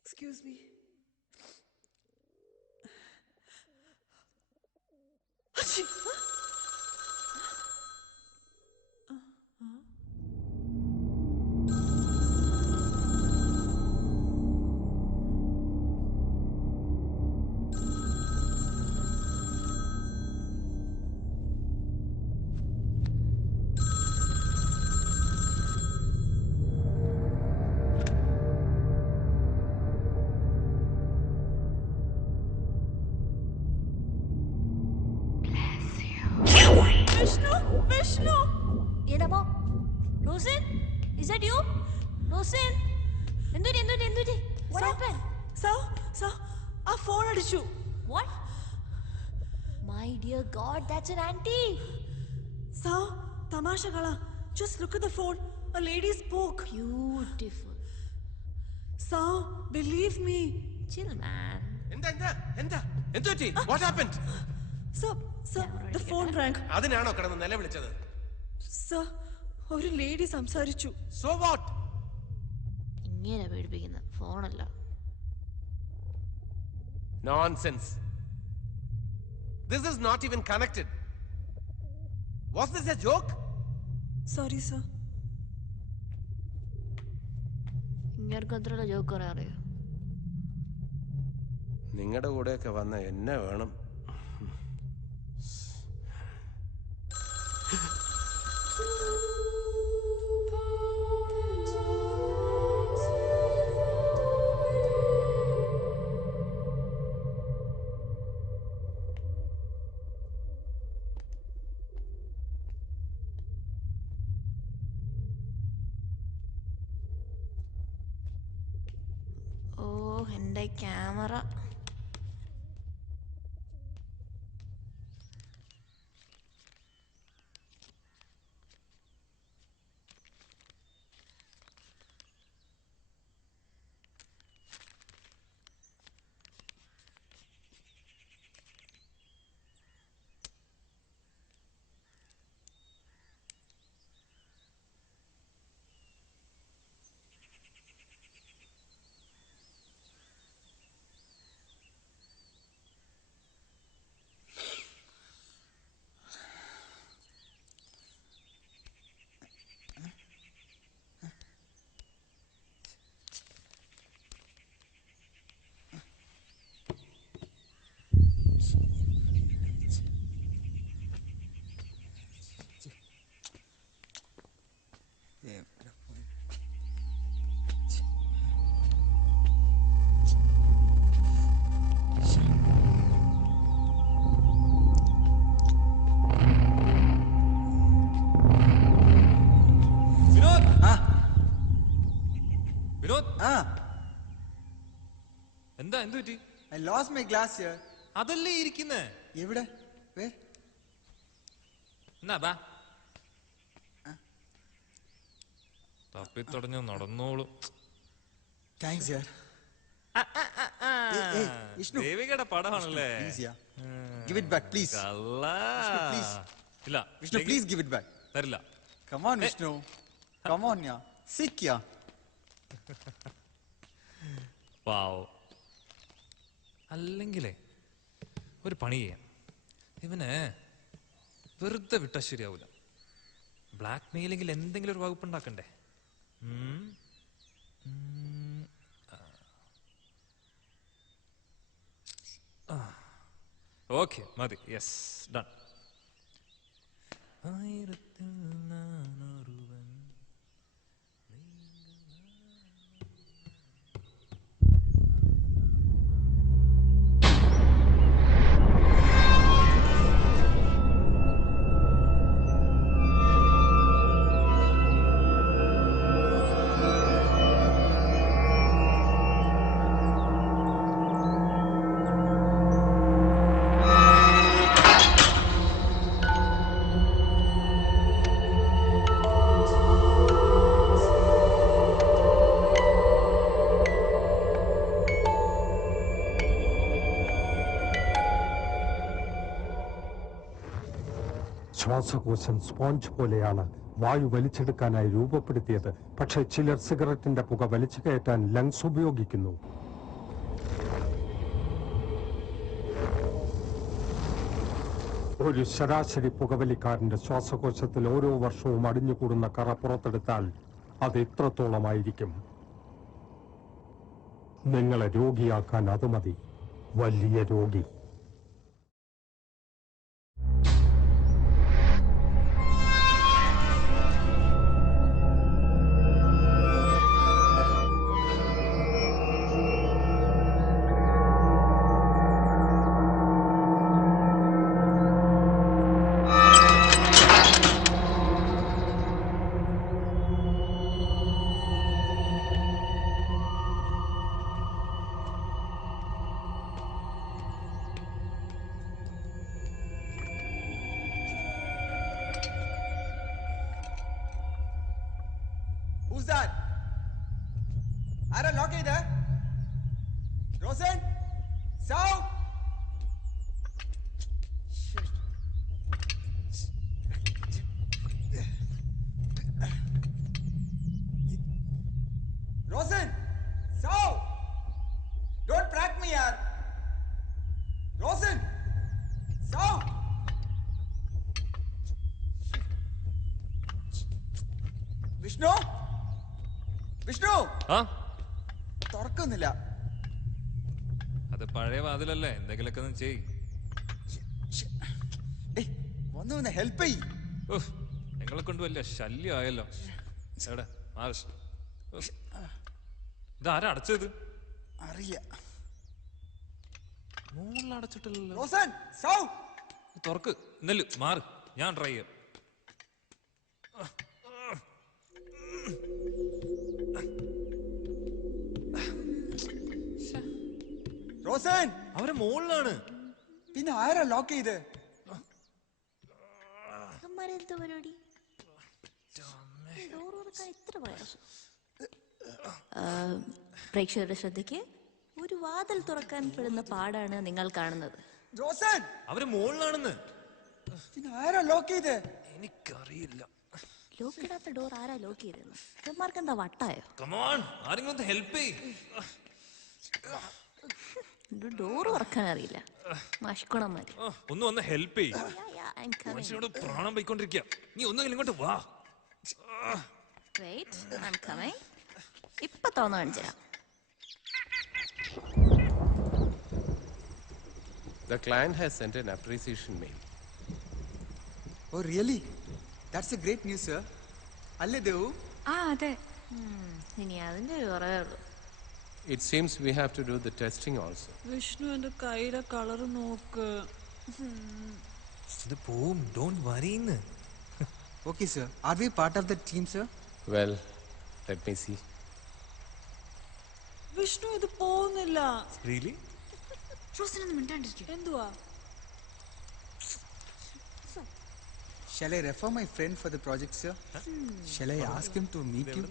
Excuse me. Vishnu! Yenamo? Rosin? Is that you? Rosin? Enduri. What happened? So, our phone adichu. What? My dear God, that's an auntie. So, tamasha gala. Just look at the phone. A lady spoke. Beautiful. So, believe me. Chill, man. What happened? Sir, the phone rang. അതിനാണോ കിടന്ന് നിലവിളിച്ചത്? Sir, ഒരു ലേഡി സംസാരിച്ചു. So what? ഇങ്ങനെ പേടിപ്പിക്കുന്ന ഫോണല്ല. Nonsense. This is not even connected. Was this a joke? Sorry, sir. ഇങ്ങേർക്ക് അത്ര ജോക്ക് പറയാൻ അറിയോ? നിങ്ങളുടെ കൂടെയൊക്കെ വന്ന എന്നെ വേണം. ഓ എൻ്റെ ക്യാമറ. Ah, എന്താ എന്ത് പറ്റി? I lost my glass here. അതല്ലേ ഇരിക്കുന്നേ. എവിടെ? Where? എന്നാ ബാ. തപ്പിത്തടഞ്ഞ് നടന്നോളൂ. Thanks, yaar. Hey, Vishnu. ദേവികയുടെ പടമാണല്ലേ? Please, yeah. Give it back, please. കള്ളാ. Vishnu, please. ഇല്ല. Vishnu, please give it back. തരില്ല. Come on, Vishnu. Come on, yeah. Sick, yeah. പാവം. അല്ലെങ്കിലേ ഒരു പണി ചെയ്യാം. ഇവന് വെറുതെ വിട്ടാ ശരിയാവൂല. ബ്ലാക്ക് മെയിലെങ്കിൽ എന്തെങ്കിലും ഒരു വകുപ്പ് ഉണ്ടാക്കണ്ടേ? ഓക്കെ മതി. Yes, done. ശ്വാസകോശം സ്പോഞ്ച് പോലെയാണ് വായു വലിച്ചെടുക്കാനായി രൂപപ്പെടുത്തിയത്. പക്ഷേ ചിലർ സിഗരറ്റിന്റെ പുക വലിച്ചു കയറ്റാൻ ലങ്സ് ഉപയോഗിക്കുന്നു. ഒരു ശരാശരി പുകവലിക്കാരന്റെ ശ്വാസകോശത്തിൽ ഓരോ വർഷവും അടിഞ്ഞുകൂടുന്ന കറ പുറത്തെടുത്താൽ അത് എത്രത്തോളമായിരിക്കും? നിങ്ങളെ രോഗിയാക്കാൻ അത് മതി. വലിയ രോഗി. Who's that? Aaron, lock it there. Rosen? Sound? Rosen? Sound? Don't prank me, yaar. Rosen? Sound? Vishnu? Vishnu ആ തുറക്കുന്നില്ല. അത് പഴയ വാതിലല്ലേ, എന്തെങ്കിലുമൊക്കെ ഒന്ന് ചെയ്. ഒന്ന് ഹെൽപ്പ് ചെയ്. നിങ്ങളെ കൊണ്ട് വലിയ ശല്യമായല്ലോ. എവിടെ ഇതാരാ അടച്ചത്? അറിയാം. മുകളിൽ അടച്ചിട്ടില്ലല്ലോ. റോസൻ സൗണ്ട് തുറക്ക്. നെല്ല് മാറ്, ഞാൻ ട്രൈ ചെയ്യാം. റോസൻ അവരെ മുകളിലാണ്. പിന്നെ ആരാ ലോക്ക് ചെയ്ത്? അമ്മാരെന്താ പരിപാടി? ഡോർ തുറക്കാൻ ഇത്ര പ്രയാസം. പ്രേക്ഷകരുടെ ശ്രദ്ധയ്ക്ക് ഒരു വാതിൽ തുറക്കാൻ പെടുന്ന പാടാണ് നിങ്ങൾ കാണുന്നത്. റോസൻ അവര് മുകളിലാണെന്ന്. പിന്നെ ആരാ ലോക്ക് ചെയ്ത്? എനിക്കറിയില്ല. ലോക്ക് ഇടാത്ത ഡോർ ആരാ ലോക്ക് ചെയ്തെന്ന്? ഇവന്മാർക്ക് എന്താ വട്ടായോ? കമോൺ, ആരെങ്കിലും ഒന്ന് ഹെൽപ്പ് ചെയ്യ്. ഡോർ തുറക്കാൻ അറിയില്ല മഷ്കുണന്മാര്. ഒന്ന് വന്ന് ഹെൽപ്പ് ചെയ്യ്. മനുഷ്യനോട് പ്രാണം പോയിക്കൊണ്ടിരിക്കുക. നീ ഒന്നെങ്കിലും ഇങ്ങോട്ട് വാ. ഇപ്പൊ തോന്നു കാണിച്ചാ. The client has sent an appreciation mail. Oh really? That's a great news, sir. അല്ലേ ദേവു? ആ അതെ. ഇനി അതിന്റെ കുറവേ ഉള്ളൂ. It seems we have to do the testing also. Vishnu എന്റെ കൈയുടെ കളർ നോക്ക്. ഇത് പോവും. Don't വറിന്ന്. Okay, sir. Are we part of the team, sir? Well, let me see. Vishnu ഇത് പോകുന്നില്ല. റിയലി? റോസിനൊന്നും മിണ്ടാണ്ടിരിക്കും. എന്തുവാ? Shall I refer my friend for the project, sir? Shall I ask him to meet you?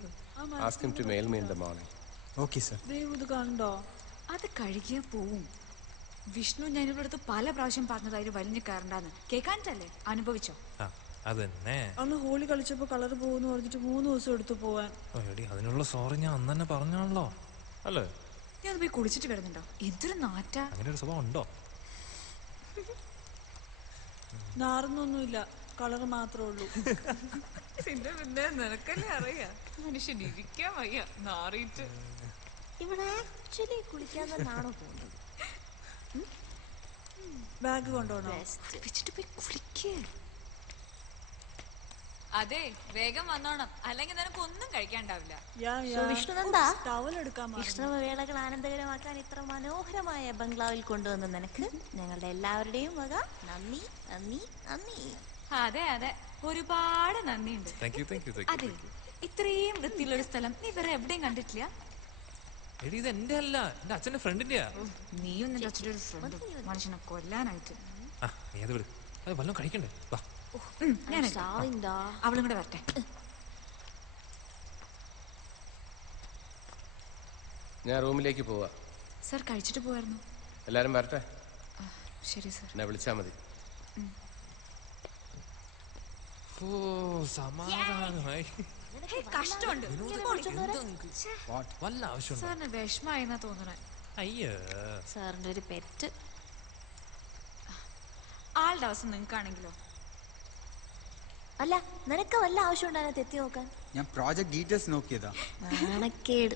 Ask him to mail me in the morning. Okay, sir. ദൈവം ഇത് കണ്ടോ? അത് കഴുകിയാ പോവും. വിഷ്ണു ഞാൻ ഇവിടെ അടുത്ത് പല പ്രാവശ്യം പറഞ്ഞത് അതിന് വലിഞ്ഞു കയറണ്ടാന്ന്. കേൾക്കാനിട്ടല്ലേ? അനുഭവിച്ചോ? അതന്നെ. അന്ന് ഹോളി കളിച്ചപ്പോ കളർ പോകുന്നു പറഞ്ഞിട്ട് 3 ദിവസം എടുത്തു പോവാൻ. അതിനുള്ള സോറി ഞാൻ അന്ന് തന്നെ പറഞ്ഞാണല്ലോ അല്ലേ? നീ ഒന്ന് പോയി കുളിച്ചിട്ട് വരുന്നുണ്ടോ? എന്തൊരു നാറ്റാ. അങ്ങനെ ഒരു സ്വഭാവം ഉണ്ടോ? നാറുന്നൊന്നുമില്ല, കളർ മാത്രമേ ഉള്ളൂ. പിന്നെ പിന്നെ നിനക്കല്ലേ അറിയാ, മനുഷ്യൻ ഇരിക്കാൻ വയ്യ നാറിയിട്ട്. ഇവിടെ ആക്ച്വലി കുളിക്കാൻ തന്നെയാണോ പോകുന്നത്? ബാഗ് കൊണ്ടുപോകണോ? വെച്ചിട്ട് പോയി കുളിക്കേ. അതെ, വേഗം വന്നോണം, അല്ലെങ്കിൽ നിനക്ക് ഒന്നും കഴിക്കാണ്ടാവില്ല. വിഷ്ണുനന്ദാ, ടവൽ എടുക്കാൻ വിഷ്ണുവേളകൾ ആനന്ദകരമാക്കാൻ ഇത്ര മനോഹരമായ ബംഗ്ലാവിൽ കൊണ്ടുവന്ന നിനക്ക് ഞങ്ങളുടെ എല്ലാവരുടെയും വക നന്ദി നന്ദി നന്ദി. അതെ അതെ, ഒരുപാട് നന്ദിയുണ്ട്. അതെ, ഇത്രയും വൃത്തിയുള്ളൊരു സ്ഥലം നീ വേറെ എവിടെയും കണ്ടിട്ടില്ല. ഇത് എന്റെ അല്ല, എന്റെ അച്ഛന്റെ ഫ്രണ്ടിന്റെയാ. നീയും നിന്റെ അച്ഛൻ്റെ ഒരു ഫ്രണ്ട് മനുഷ്യനെ കൊല്ലാനായിട്ട്. നീ അത് വിട്, അത് വല്ലതും കഴിക്കണ്ടേ? വാ, അവളും കൂടെ വരട്ടെ. ഞാൻ റൂമിലേക്ക് പോവാ. സർ കഴിച്ചിട്ട് പോവായിരുന്നു. എല്ലാരും വരട്ടെ. ശരി സർ. എന്നെ വിളിച്ചാ മതി. ഓ സമാധാനമായി. കഷ്ടമുണ്ട്. വല്ല ആവശ്യം സാറിന് വിഷമായിന്നാ തോന്നണേ. അയ്യോ, സാറിന്റെ ഒരു പെറ്റ്. ആളുടെ അവസ്ഥ നിങ്ങൾക്കാണെങ്കിലോ? അല്ല, നിനക്ക് വല്ല ആവശ്യം ഉണ്ടായിരുന്നു എത്തി നോക്കാൻ? ഞാൻ പ്രോജക്ട് ഡീറ്റെയിൽസ് നോക്കിയതാ. നാണക്കേട്.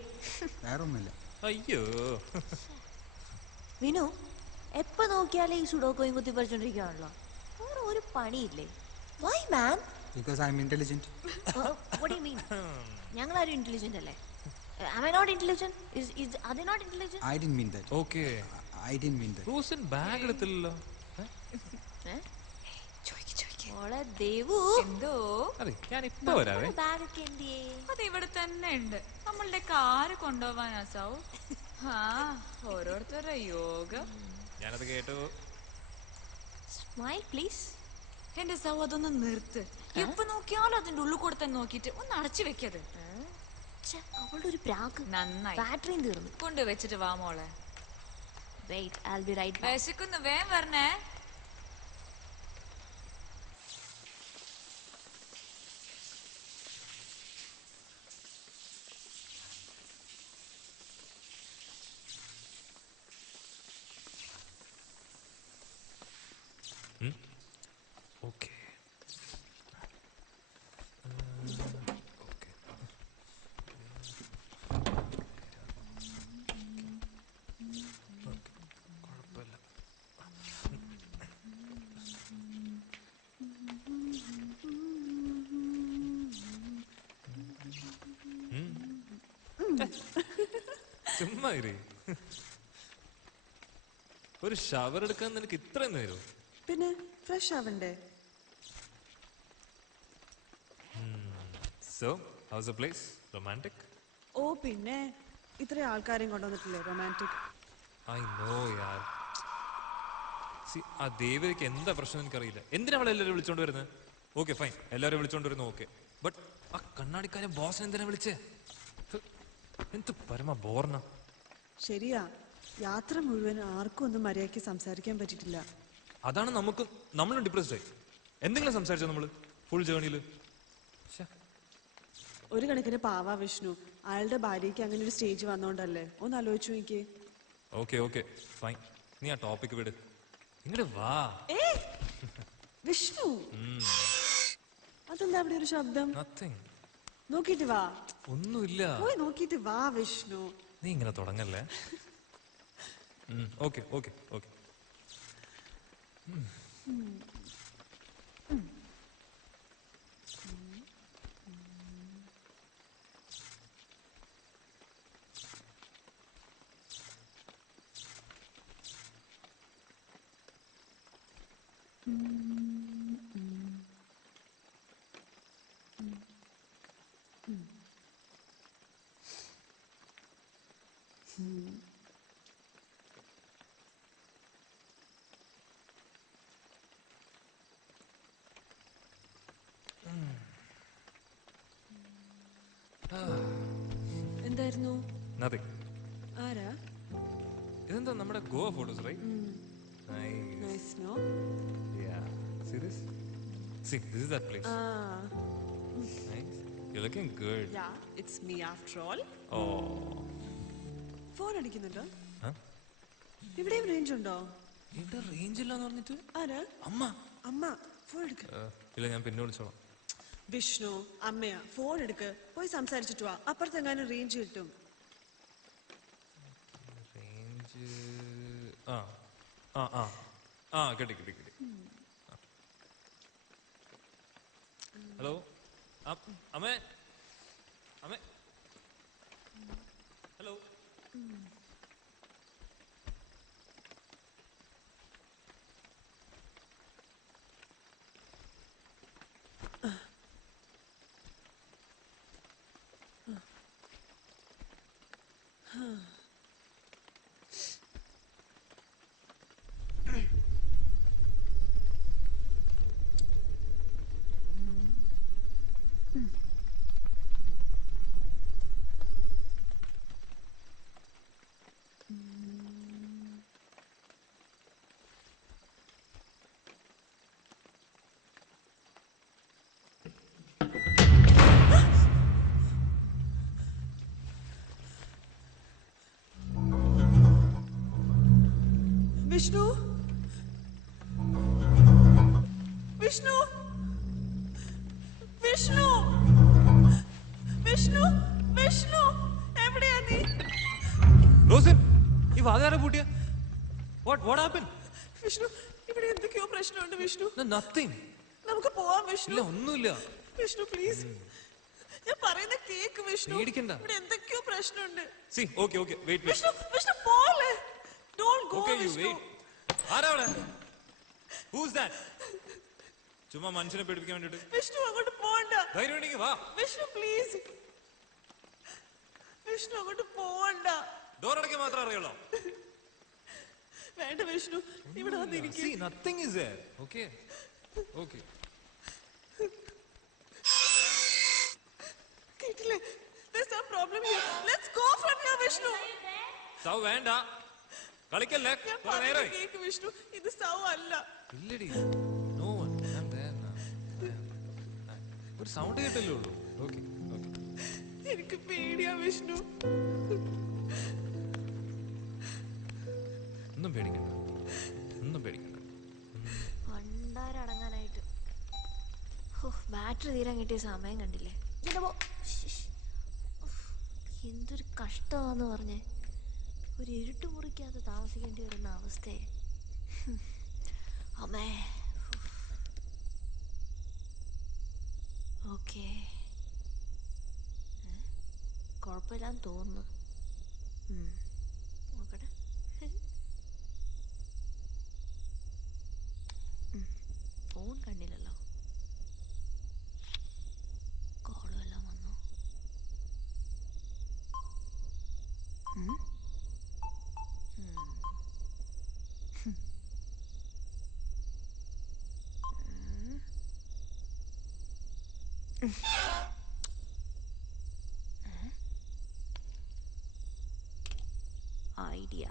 വേറൊന്നുമില്ല. അയ്യോ വിനു, എപ്പോ നോക്കിയാലേ ഈ സുഡോക്കോയും കുത്തി പറിച്ചോണ്ടിരിക്കുകയാണല്ലോ. വേറെ ഒരു പണിയില്ലേ? Why man? Because I'm intelligent. What do you mean? ഞങ്ങളാരും ഇന്റലിജന്റ് അല്ലേ? Am I not intelligent? Are they not intelligent? I didn't mean that. Okay. I didn't mean that. Rosin bag എടുത്തില്ലല്ലോ. മോളെ ദേവു, എന്തോ അതെ, ഞാൻ ഇപ്പൊ വരാവേ. ബാഗ് ഒക്കെ എന്തിയേ? അത് ഇവിടെ തന്നെ ഉണ്ട്. നമ്മളുടെ കാറ് കൊണ്ടുപോവാനാ സൗ. ആ, ഓരോരുത്തരുടെ യോഗം. ഞാനത് കേട്ടു. Smile please. എന്റെ സൗ, അതൊന്ന് നിർത്ത്. എപ്പൊ നോക്കിയാലും അതിന്റെ ഉള്ളിൽ കൂടെ തന്നെ നോക്കിട്ട് ഒന്ന് അടച്ചു വെക്കത്. അവളുടെ ഒരു പ്രാക്ക്. നന്നായി. ബാറ്ററിയും തീർന്നു. കൊണ്ടുവച്ചിട്ട് വാ മോളെ. Wait, I'll be right back. വിശക്കുന്നു, വേഗം വരണേ. ഓക്കെ. കുഴപ്പമില്ല. ചുമ്മാ ഇരി. ഒരു ഷവർ എടുക്കാൻ നിനക്ക് ഇത്രയും നേരം? പിന്നെ ഫ്രഷ് ആവണ്ടേ? So, how's the place? Romantic? ഓ പിന്നെ, ഇത്ര ആൾക്കാരെയും കൊണ്ടുവന്നിട്ടില്ലേ romantic. I know, yaar. See, ആ ദേവിക്ക് എന്താ പ്രശ്നം എനിക്കറിയില്ല. എന്തിനാ അവളെ എല്ലാവരും വിളിച്ചോണ്ട് വരുന്നത്? ഓക്കെ ഫൈൻ, എല്ലാവരും വിളിച്ചോണ്ട് വരുന്നു, ഓക്കെ. ബട്ട് ആ കണ്ണാടിക്കാരൻ ബോസിനെ എന്തിനാ വിളിച്ചേ? എന്ത് പരമ ബോർണ. ശരിയാ, യാത്ര മുഴുവൻ ആർക്കും ഒന്നും മര്യാദയ്ക്ക് സംസാരിക്കാൻ പറ്റിയിട്ടില്ല. അതാണ് നമ്മളും ഡിപ്രസ്ഡ് ആയി. എന്തെങ്കിലും സംസാരിച്ചോ നമ്മള് ഫുൾ ജേർണിയില്? ഒരു കണക്കിന് പാവാ വിഷ്ണു, അയാളുടെ ഭാര്യയ്ക്ക് അങ്ങനെ ഒരു സ്റ്റേജ് വന്നോണ്ടല്ലേ. ഒന്ന് ആലോചിച്ചു നോക്കിയേ. ഓക്കെ ഓക്കെ ഫൈൻ, നീ ആ ടോപ്പിക് വിട്, ഇങ്ങോട്ട് വാ. വിഷ്ണു, അതെന്താ അവിടെ ഒരു ശബ്ദം? നത്തിങ്. നോക്കിട്ട് വാ. ഒന്നുമില്ല, പോയി നോക്കിട്ട് വാ വിഷ്ണു. നീ ഇങ്ങനെ തുടങ്ങല്ലേ. Okay okay okay. നത്തിങ്. ആരാ? ഇതെന്താ നമ്മുടെ Goa photos right? Nice, no? Yeah. See this? See, this is that place. Nice. You're looking good. Yeah, it's me after all. Oh. Phone അടിക്കുന്നുണ്ടോ? Huh? ഇവിടെയും റേഞ്ച് ഉണ്ടോ? ഇവിടെ റേഞ്ച് ഇല്ലാന്ന് പറഞ്ഞിട്ട്? ആരാ? അമ്മ. അമ്മ ഫോൺ എടുക്ക. ഇല്ല, ഞാൻ പിന്നെ വിളിച്ചോളാം. വിഷ്ണു അമ്മയാ, ഫോൺ എടുക്ക്, പോയി സംസാരിച്ചിട്ട് വാ. അപ്പുറത്തെങ്ങാനും റേഞ്ച് കിട്ടും. റേഞ്ച് കിട്ടി. ഹലോ, അമ്മേ. ഹലോ. വിഷ്ണു, വിഷ്ണു, വിഷ്ണു, വിഷ്ണു, വിഷ്ണു, എവിടെയാ നീ? റോസൻ, ഈ വാതിലാരെ പൂട്ടിയ? What happened? വിഷ്ണു, ഇവിടെ എന്തൊക്കെയോ പ്രശ്നമുണ്ട് വിഷ്ണു. Nothing. നമുക്ക് പോവാം വിഷ്ണു. ഇല്ല, ഒന്നുമില്ല. വിഷ്ണു പ്ലീസ്, ഞാൻ പറയുന്ന കേക്ക് വിഷ്ണു. പേടിക്കണ്ട. ഇവിടെ എന്തൊക്കെയോ പ്രശ്നമുണ്ട്. See, okay, wait. Vishnu, Vishnu പോലെ. Don't go Okay, you Vishnu. wait. ആരാ അവിടെ? Who's that? ചുമ്മാ മനുഷ്യനെ പേടിപ്പിക്കാൻ വേണ്ടിട്ട്. വിഷ്ണു അങ്ങോട്ട് പോവണ്ട. ധൈര്യം ഉണ്ടെങ്കിൽ വാ. വിഷ്ണു പ്ലീസ്. വിഷ്ണു അങ്ങോട്ട് പോവണ്ട. ഡോർ അടയ്ക്കാൻ മാത്രം അറിയുള്ളൂ. വേണ്ട വിഷ്ണു, ഇവിടെ വന്നിരിക്കും. See, nothing is there. Okay. കേട്ടില്ലേ? There's some problem here. Let's go from here Vishnu. സൗ വേണ്ട, കളിക്കല്ലേ. ഞാൻ കുറെ നേരമായി. കേക്ക് വിഷ്ണു, ഇത് സൗ അല്ല. ഇല്ലടി, no one. I'm there now. ഒരു സൗണ്ട് കേട്ടല്ലേ ഉള്ളൂ. Okay. എനിക്ക് പേടിയാ വിഷ്ണു. ഒന്നും പേടിക്കണ്ട. പണ്ടാരടങ്ങാനായിട്ട് ബാറ്ററി തീരാൻ കിട്ടിയ സമയം കണ്ടില്ലേ? എന്തൊരു കഷ്ടമാന്ന് പറഞ്ഞേ. ഒരു ഇരുട്ടുമുറിക്കകത്ത് താമസിക്കേണ്ടി വരുന്ന അവസ്ഥയെ. അമ്മേ. ഓക്കെ, കുഴപ്പമില്ലാന്ന് തോന്നുന്നു. നോക്കട്ടെ. ഫോൺ കണ്ടില്ലല്ലോ. കോളും എല്ലാം വന്നു. Idea.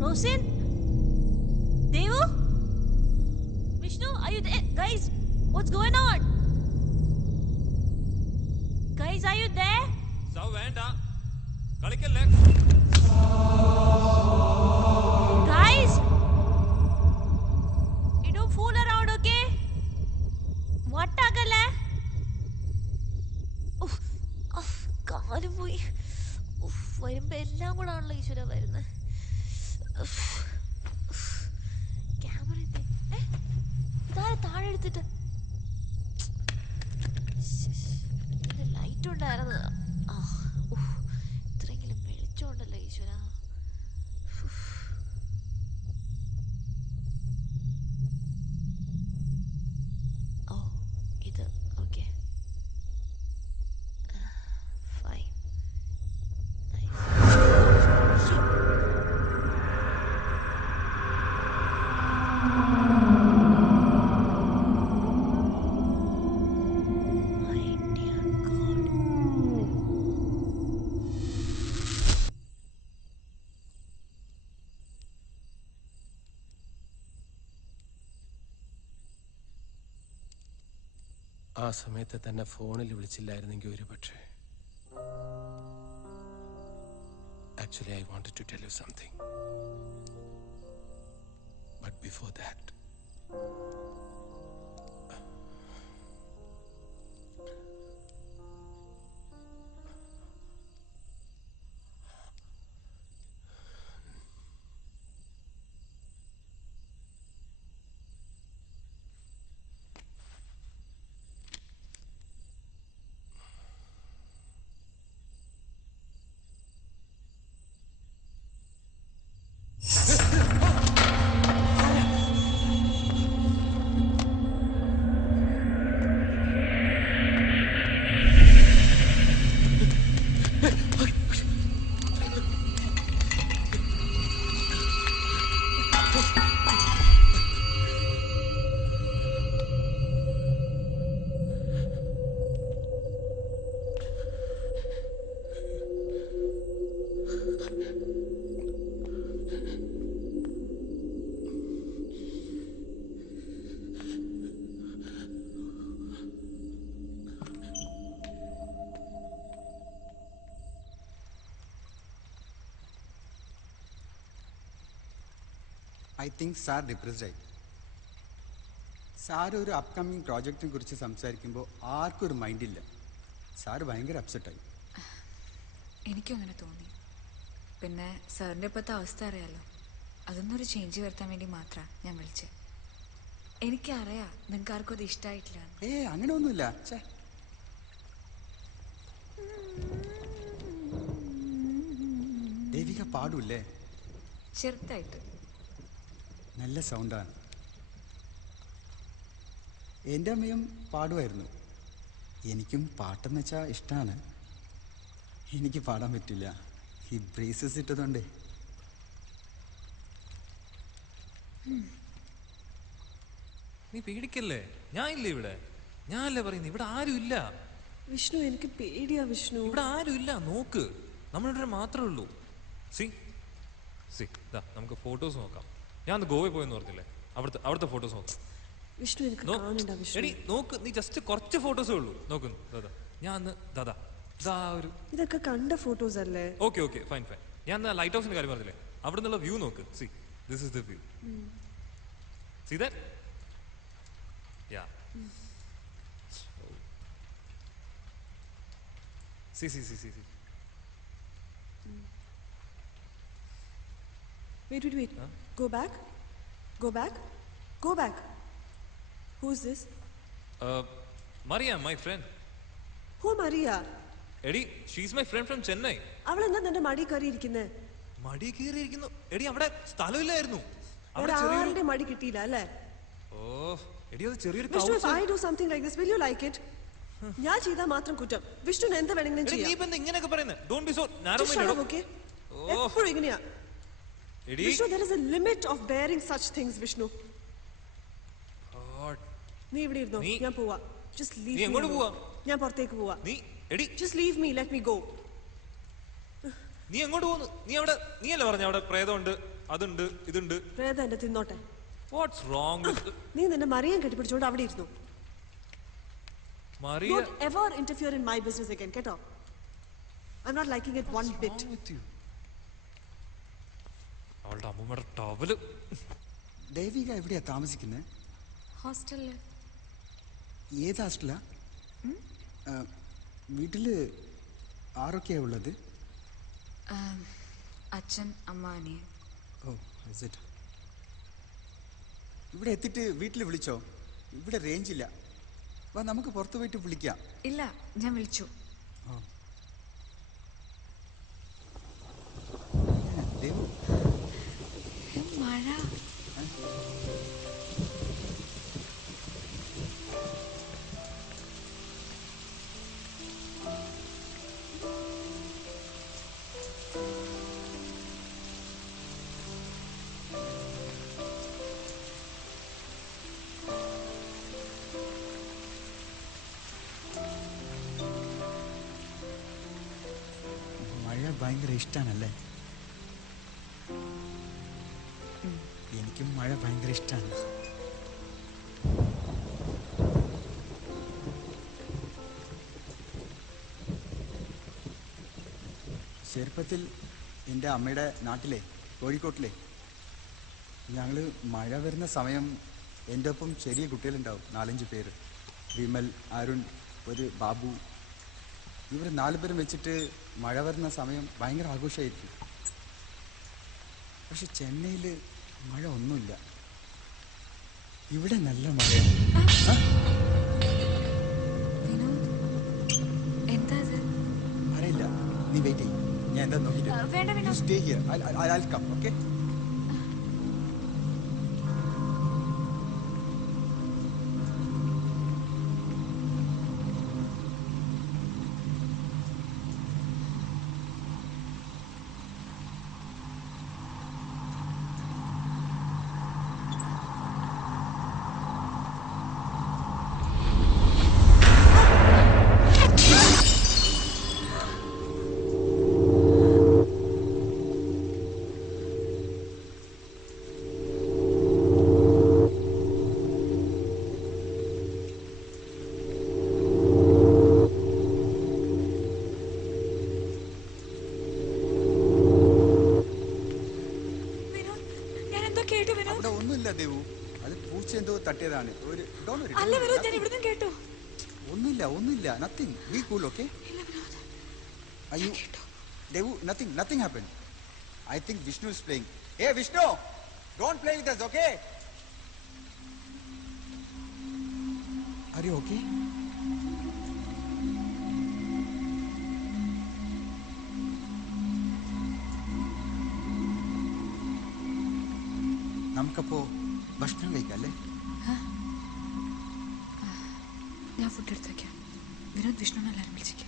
Rosin? Devu? Vishnu, are you there? Guys, what's going on? Guys, are you there? സൗ വേണ്ട കളിക്കല്ലേ Guys! You don't fool around, okay? What agale? കാല് പോയി വരുമ്പോ എല്ലാം കൂടെ ആണല്ലോ ഈശ്വര വരുന്നത്. ക്യാമറ ഇതാരെ താഴെ എടുത്തിട്ട് ലൈറ്റ് ഉണ്ടായിരുന്നു. ഇത്രയെങ്കിലും വെളിച്ചമുണ്ടല്ലോ ഈശ്വര. ഓ ഇത് ഓക്കെ ഫൈൻ. ആ സമയത്ത് തന്നെ ഫോണിൽ വിളിച്ചില്ലായിരുന്നെങ്കിൽ ഒരു പക്ഷേ. Actually, I wanted to tell you something. But before that, I think sir depressed ആയി. സാർ ഒരു അപ്കമിങ് പ്രോജക്റ്റിനെ കുറിച്ച് സംസാരിക്കുമ്പോൾ ആർക്കും ഒരു മൈൻഡില്ല. സാർ ഭയങ്കര അപ്സെറ്റായി. എനിക്കും അങ്ങനെ തോന്നി. പിന്നെ സാറിൻ്റെ ഇപ്പോഴത്തെ അവസ്ഥ അറിയാലോ, അതൊന്നൊരു ചേഞ്ച് വരുത്താൻ വേണ്ടി മാത്രമാണ് ഞാൻ വിളിച്ചത്. എനിക്കറിയാം നിങ്ങൾക്ക് ആർക്കും അത് ഇഷ്ടമായിട്ടില്ല. അങ്ങനെ ഒന്നുമില്ല. ദേവിക പാടൂല്ലേ? ചെറുതായിട്ട്. നല്ല സൗണ്ടാണ്. എൻ്റെ അമ്മയും പാടുമായിരുന്നു. എനിക്കും പാട്ടെന്ന് വെച്ചാൽ ഇഷ്ടമാണ്. എനിക്ക് പാടാൻ പറ്റില്ല, ഈ ബ്രേസസ് ഇട്ടതുകൊണ്ടേ. നീ പേടിക്കല്ലേ, ഞാൻ ഇല്ലേ ഇവിടെ. ഞാനല്ലേ പറയുന്നത്, ഇവിടെ ആരും ഇല്ല. വിഷ്ണു, എനിക്ക് പേടിയാ വിഷ്ണു. ഇവിടെ ആരും ഇല്ല, നോക്ക്, നമ്മളിവിടെ മാത്രമേ ഉള്ളൂ. സി സി ദാ നമുക്ക് ഫോട്ടോസ് നോക്കാം. ഞാൻ ഗോവയിൽ പോയെന്ന് പറഞ്ഞില്ലേ, അവിടുത്തെ ഫോട്ടോസ് നോക്കാം. വിഷ്ണു, എനിക്ക് കാണണ്ട വിഷ്ണു. എടി നോക്ക്, നീ ജസ്റ്റ് കുറച്ച് ഫോട്ടോസേ ഉള്ളൂ. നോക്കുന്നു ദാദാ, ഞാൻ ഒരു ഇതൊക്കെ കണ്ട ഫോട്ടോസ് അല്ലേ? Okay okay fine fine. ഞാൻ ലൈറ്റ് ഹൗസിന്റെ കാര്യം പറഞ്ഞില്ലേ, അവിടെ നിന്നുള്ള വ്യൂ നോക്ക്. See this is the view. C that? Yeah. See. Wait. Huh? Go back. Who's this? Maria, my friend. Who Maria? Eddie, she's my friend from Chennai. അവൾ എന്താ നിന്റെ മടി കയറി ഇരിക്കുന്നേ? മടി കയറി ഇരിക്കുന്നു? എടി അവിടെ സ്ഥലമില്ലായിരുന്നു. വേറെ ആരുടെ മടി കിട്ടിയില്ല അല്ലേ? ഓ എടി അത് ചെറിയൊരു Vishnu, if I do something like this, will you like it? ഞാൻ ചെയ്താൽ മാത്രം കുറ്റം. വിഷ്ണുവിന് എന്ത് വേണമെങ്കിലും നീ ചെയ്യാം. ഇപ്പൊ ഇങ്ങനെയൊക്കെ പറയുന്നത്? Don't be so narrow Just shut minded. up, okay? എപ്പോഴും ഇങ്ങനെയാ. Vishnu, there is a limit of bearing such things, Vishnu. നീ ഇവിടെ ഇരുന്നോ, ഞാൻ പോവാ. Just leave me. നീ എങ്ങോട്ട് പോവാ? ഞാൻ പുറത്തേക്ക് പോവാ. നീ എടി Just leave me, let me go. നീ എങ്ങോട്ട് പോകുന്നു? നീ അല്ലേ പറഞ്ഞ അവിടെ പ്രേതമുണ്ട്, അതുണ്ട്, ഇതുണ്ട്. പ്രേതം എന്നെ തിന്നോട്ടെ. What's wrong with നീ നിന്നെ മറിയം കെട്ടിപ്പിടിച്ചോണ്ട് അവിടെ ഇരുന്നു. Maria? Don't ever interfere in my business again, കേട്ടോ? I'm not liking it one bit. അവളുടെ അമ്മൂമ്മയുടെ ടവല്. ദേവിക എവിടെയാ താമസിക്കുന്നത്? ഹോസ്റ്റലിൽ. ഏത് ഹോസ്റ്റലാ? വീട്ടില് ആരൊക്കെയാ ഉള്ളത്? അച്ഛൻ, അമ്മ, അനിയൻ. ഓ, ഇവിടെ എത്തിയിട്ട് വീട്ടിൽ വിളിച്ചോ? ഇവിടെ റേഞ്ച് ഇല്ല. വാ, നമുക്ക് പുറത്തു പോയിട്ട് വിളിക്കാം. ഇല്ല, ഞാൻ വിളിച്ചു. മഴ. ഭയങ്കര ഇഷ്ടാണല്ലേ? എനിക്കും മഴ ഭയങ്കര ഇഷ്ടമാണ്. ചെറുപ്പത്തിൽ എൻ്റെ അമ്മയുടെ നാട്ടിലെ കോഴിക്കോട്ടിലെ ഞങ്ങൾ മഴ വരുന്ന സമയം എൻ്റെ ഒപ്പം ചെറിയ കുട്ടികളുണ്ടാവും, 4-5 പേര്. വിമൽ, അരുൺ, ഒരു ബാബു. ഇവർ 4 പേരും വെച്ചിട്ട് മഴ വരുന്ന സമയം ഭയങ്കര ആഘോഷമായിരിക്കും. പക്ഷെ ചെന്നൈയിൽ മഴ ഒന്നുമില്ല. ഇവിടെ നല്ല മഴയാണ്. അറിയില്ല, നീ വെയിറ്റ് ചെയ്യും. ഞാൻ എന്താ നോക്കിയിട്ട് stay here. I'll come, okay? തട്ടിയതാണ്. ഒന്നുമില്ല, nothing. Be cool, okay? Are you Devu? Nothing happened. I think Vishnu is playing. Hey Vishnu, don't play with us, okay? Are you okay? നമുക്കപ്പോ ഭക്ഷണം കഴിക്കല്ലേ? ഞാൻ ഫുഡ് എടുത്ത് വയ്ക്കാം. വിനോദ് വിഷ്ണുവിനെ എല്ലാവരും വിളിച്ചേക്കാം.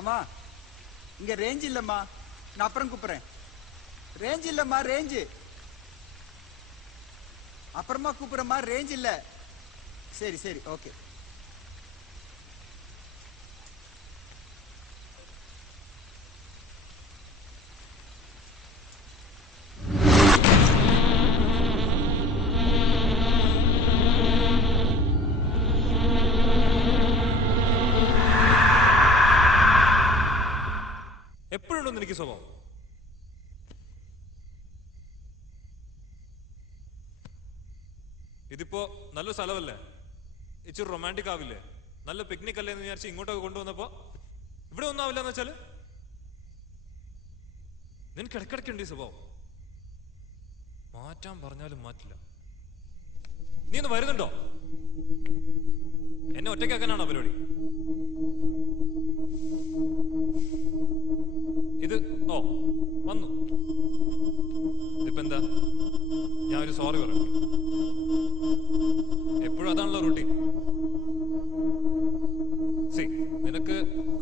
அம்மா இங்க ரேஞ்ச் இல்லம்மா, நான் அப்புறம் கூப்பிடுறேன். ரேஞ்ச் இல்லம்மா, ரேஞ்ச் அப்புறமா கூப்பிடுறேம்மா, ரேஞ்ச் இல்ல. சரி சரி, ஓகே. എപ്പോഴുണ്ടോ എനിക്ക് സ്വഭാവം? ഇതിപ്പോ നല്ല സ്ഥലമല്ലേ, ഇച്ചിരി റൊമാൻറ്റിക് ആവില്ലേ? നല്ല പിക്നിക് അല്ലേ എന്ന് വിചാരിച്ച് ഇങ്ങോട്ടൊക്കെ കൊണ്ടുവന്നപ്പോ ഇവിടെ ഒന്നും ആവില്ല എന്ന് വെച്ചാല് നിനക്ക് ഇടക്കിടക്കുണ്ട് ഈ സ്വഭാവം. മാറ്റാൻ പറഞ്ഞാലും മാറ്റില്ല. നീ ഒന്ന് വരുന്നുണ്ടോ? എന്നെ ഒറ്റയ്ക്കാക്കാനാണോ പരിപാടി? ഇത് വന്നു. ഇതിപ്പോ എന്താ? ഞാൻ ഒരു സോറി പറഞ്ഞു. എപ്പോഴും അതാണല്ലോ റൂട്ടീൻ. നിനക്ക്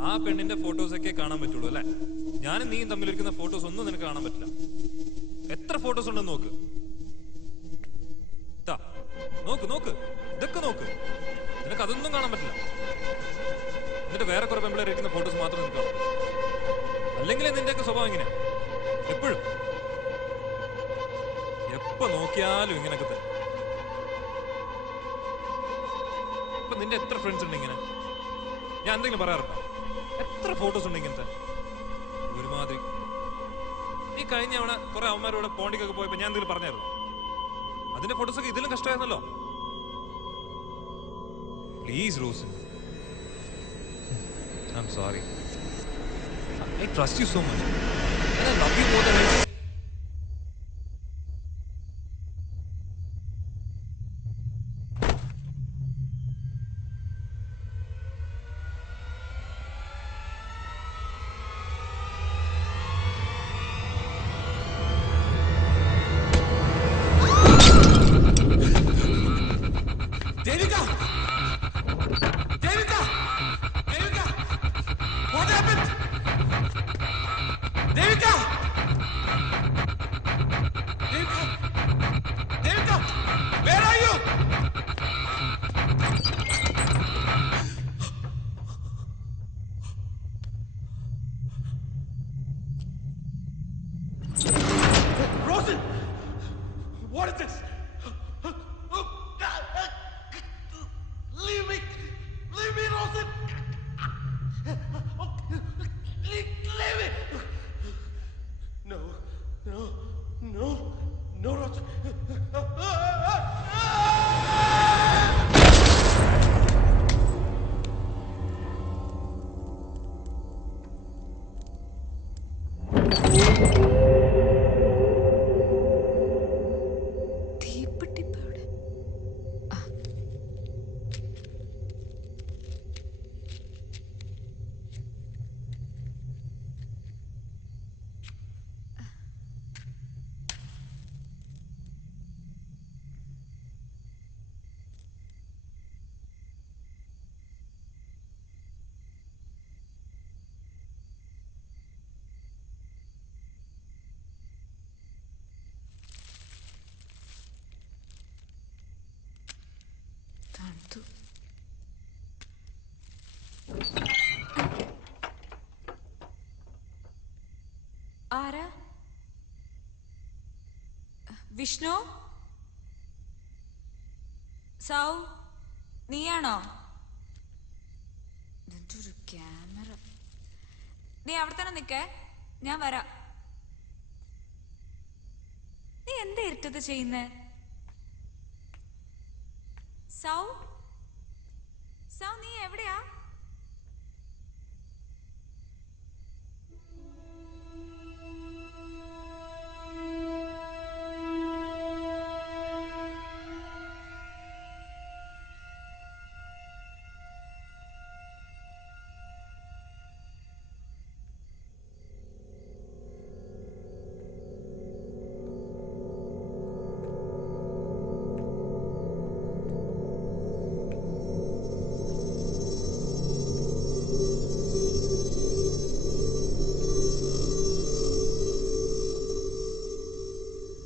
ആ പെണ്ണിന്റെ ഫോട്ടോസൊക്കെ കാണാൻ പറ്റുള്ളൂ അല്ലെ? ഞാനും നീയും തമ്മിലിരിക്കുന്ന ഫോട്ടോസ് ഒന്നും നിനക്ക് കാണാൻ പറ്റില്ല. എത്ര ഫോട്ടോസ് ഉണ്ടെന്ന് നോക്ക്. നോക്ക് നോക്ക്, ഇതൊക്കെ നോക്ക്. നിനക്ക് അതൊന്നും കാണാൻ പറ്റില്ല. എന്നിട്ട് വേറെ കുറെ പെമ്പിളേർ ഇരിക്കുന്ന ഫോട്ടോസ് മാത്രം നിനക്ക് കാണാം. അല്ലെങ്കിൽ നിന്റെയൊക്കെ സ്വഭാവം ഇങ്ങനെ എപ്പോഴും എപ്പോ നോക്കിയാലും ഇങ്ങനൊക്കെ തന്നെ. ഇപ്പൊ നിന്റെ എത്ര ഫ്രണ്ട്സ് ഉണ്ട് ഇങ്ങനെ? ഞാൻ എന്തെങ്കിലും പറയാറുണ്ടോ? എത്ര ഫോട്ടോസ് ഉണ്ട് ഇങ്ങനത്തെ? ഒരുമാതിരി. ഈ കഴിഞ്ഞ തവണ കുറെ അവന്മാരോടെ പോണ്ടിക്കൊക്കെ പോയപ്പോ ഞാൻ എന്തെങ്കിലും പറഞ്ഞായിരുന്നു? അതിന്റെ ഫോട്ടോസൊക്കെ ഇതിലും കഷ്ടമായിരുന്നല്ലോ. Please Rosan, I'm sorry. I trust you so much. And I love you more than anything. Devika! Devika! Devika! What happened? Devika! Devika! Devika! Where are you? Rosen! What is this? Leave me! Leave me, Rosen! Leave me! No, no, no, no, Rosen! തീപ്പെട്ടിപ്പവിടെ തണുത്തു. ആരാ? വിഷ്ണു? സൗ, നീയാണോ? ഇതൊരു ക്യാമറ. നീ അവിടെ തന്നെ നിക്കേ, ഞാൻ വരാം. നീ എന്താ ഇരുട്ടത്ത് ചെയ്യുന്നേ? സൗ, സൗ, നീ എവിടെയാ?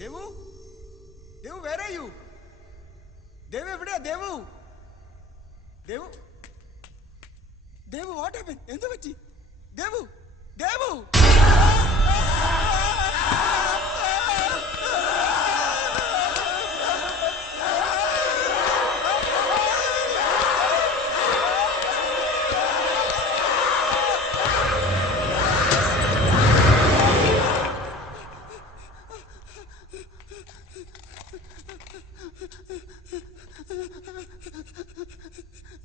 Devu, Devu, where are you? Devu എവിടെയാ? Devu, Devu, Devu, what happened? എന്ത് പറ്റി? ദേവു, ദേവു!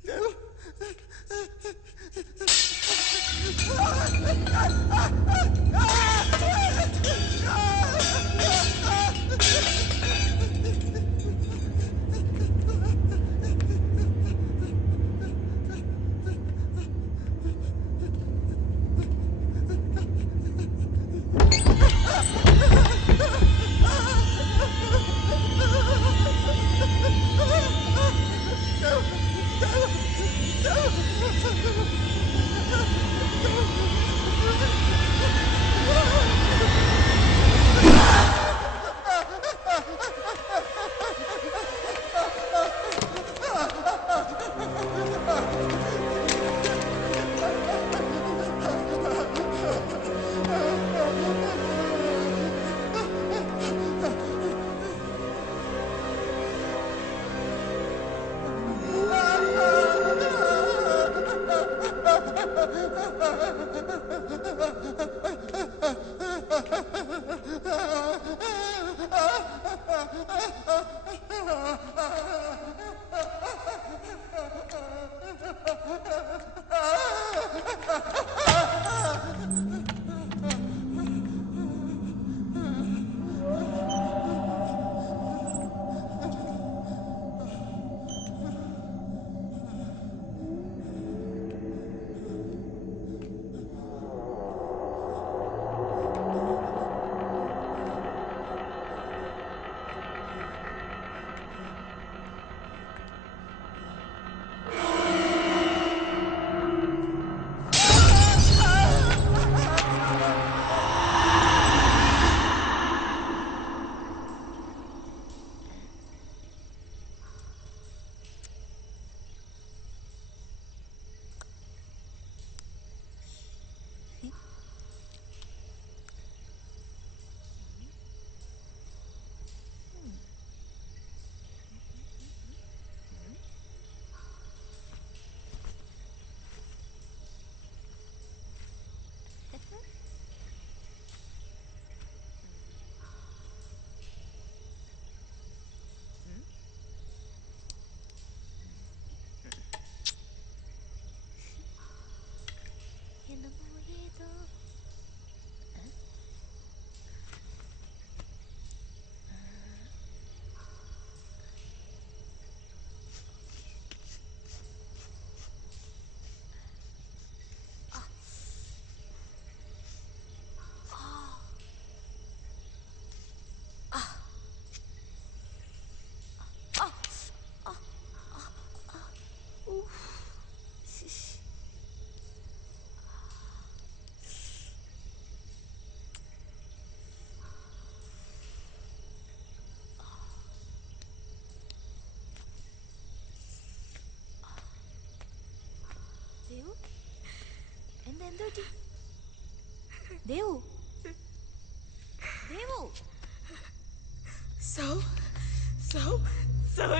ദേവു! ദേവു ദേവു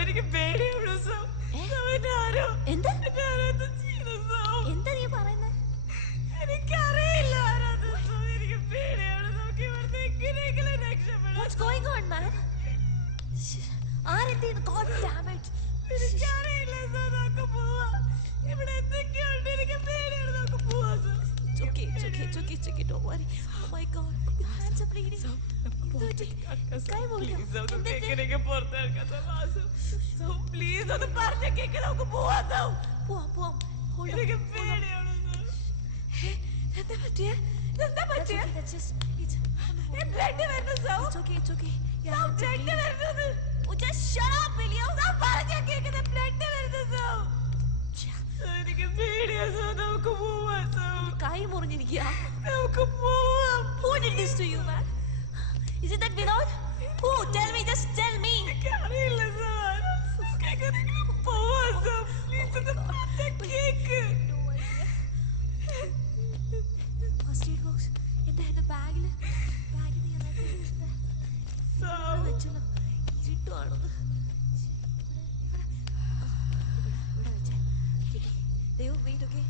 എനിക്ക് പേടിയാണ് എന്താ എന്താ നീ പറയുന്നത്? എനിക്കറിയില്ല എനിക്ക് പേടിയാണ്. നമുക്ക് ഇവിടുന്ന് എങ്ങനെയെങ്കിലും രക്ഷപ്പെടാം. What's going on, man? ആരെന്ത് ചെയ്തു? God damn it. എനിക്കറിയില്ല സർ. നമുക്ക് പോവാം. ഇവിടെ എന്തൊക്കെയുണ്ട്? എനിക്ക് പേടിയാണ്. നമുക്ക് പോവാം sir. It's okay. Don't worry. Oh my God. Your hands are bleeding. Sky പോലും. എങ്ങനെയൊക്കെ പുറത്തിറക്കാം സർ. പ്ലീസ് ഒന്ന് പറഞ്ഞ കേക്ക്. നമുക്ക് പോവാം സർ. പോവാം. എനിക്ക് പേടിയാണ് സർ. എന്താ പറ്റിയ? That's just it's ബ്ലഡ് വരുന്നു സർ. It's okay. ബ്ലഡ് വരുന്നത്. Just shut up, William. പറഞ്ഞ കേക്കിന് ബ്ലഡ് വരുന്നു സർ. എനിക്ക് പേടിയാണ് സർ. നമുക്ക് പോവാം സർ. കൈ മുറിഞ്ഞിരിക്കുക. നമുക്ക് പോവാം. Who did this to you, man? Is it that Vinod? Who? Tell me, just tell me. എനിക്കറിയില്ല സർ. നമുക്ക് പോവാം സർ. പ്ലീസ് ഒന്ന് പറഞ്ഞ കേക്ക്. First aid box. എന്താ എന്റെ ബാഗിൽ വെച്ചല്ലോ. ഇരുട്ടുവാണത്. ഇവിടെ വെച്ചേ. ദൈവം wait. Okay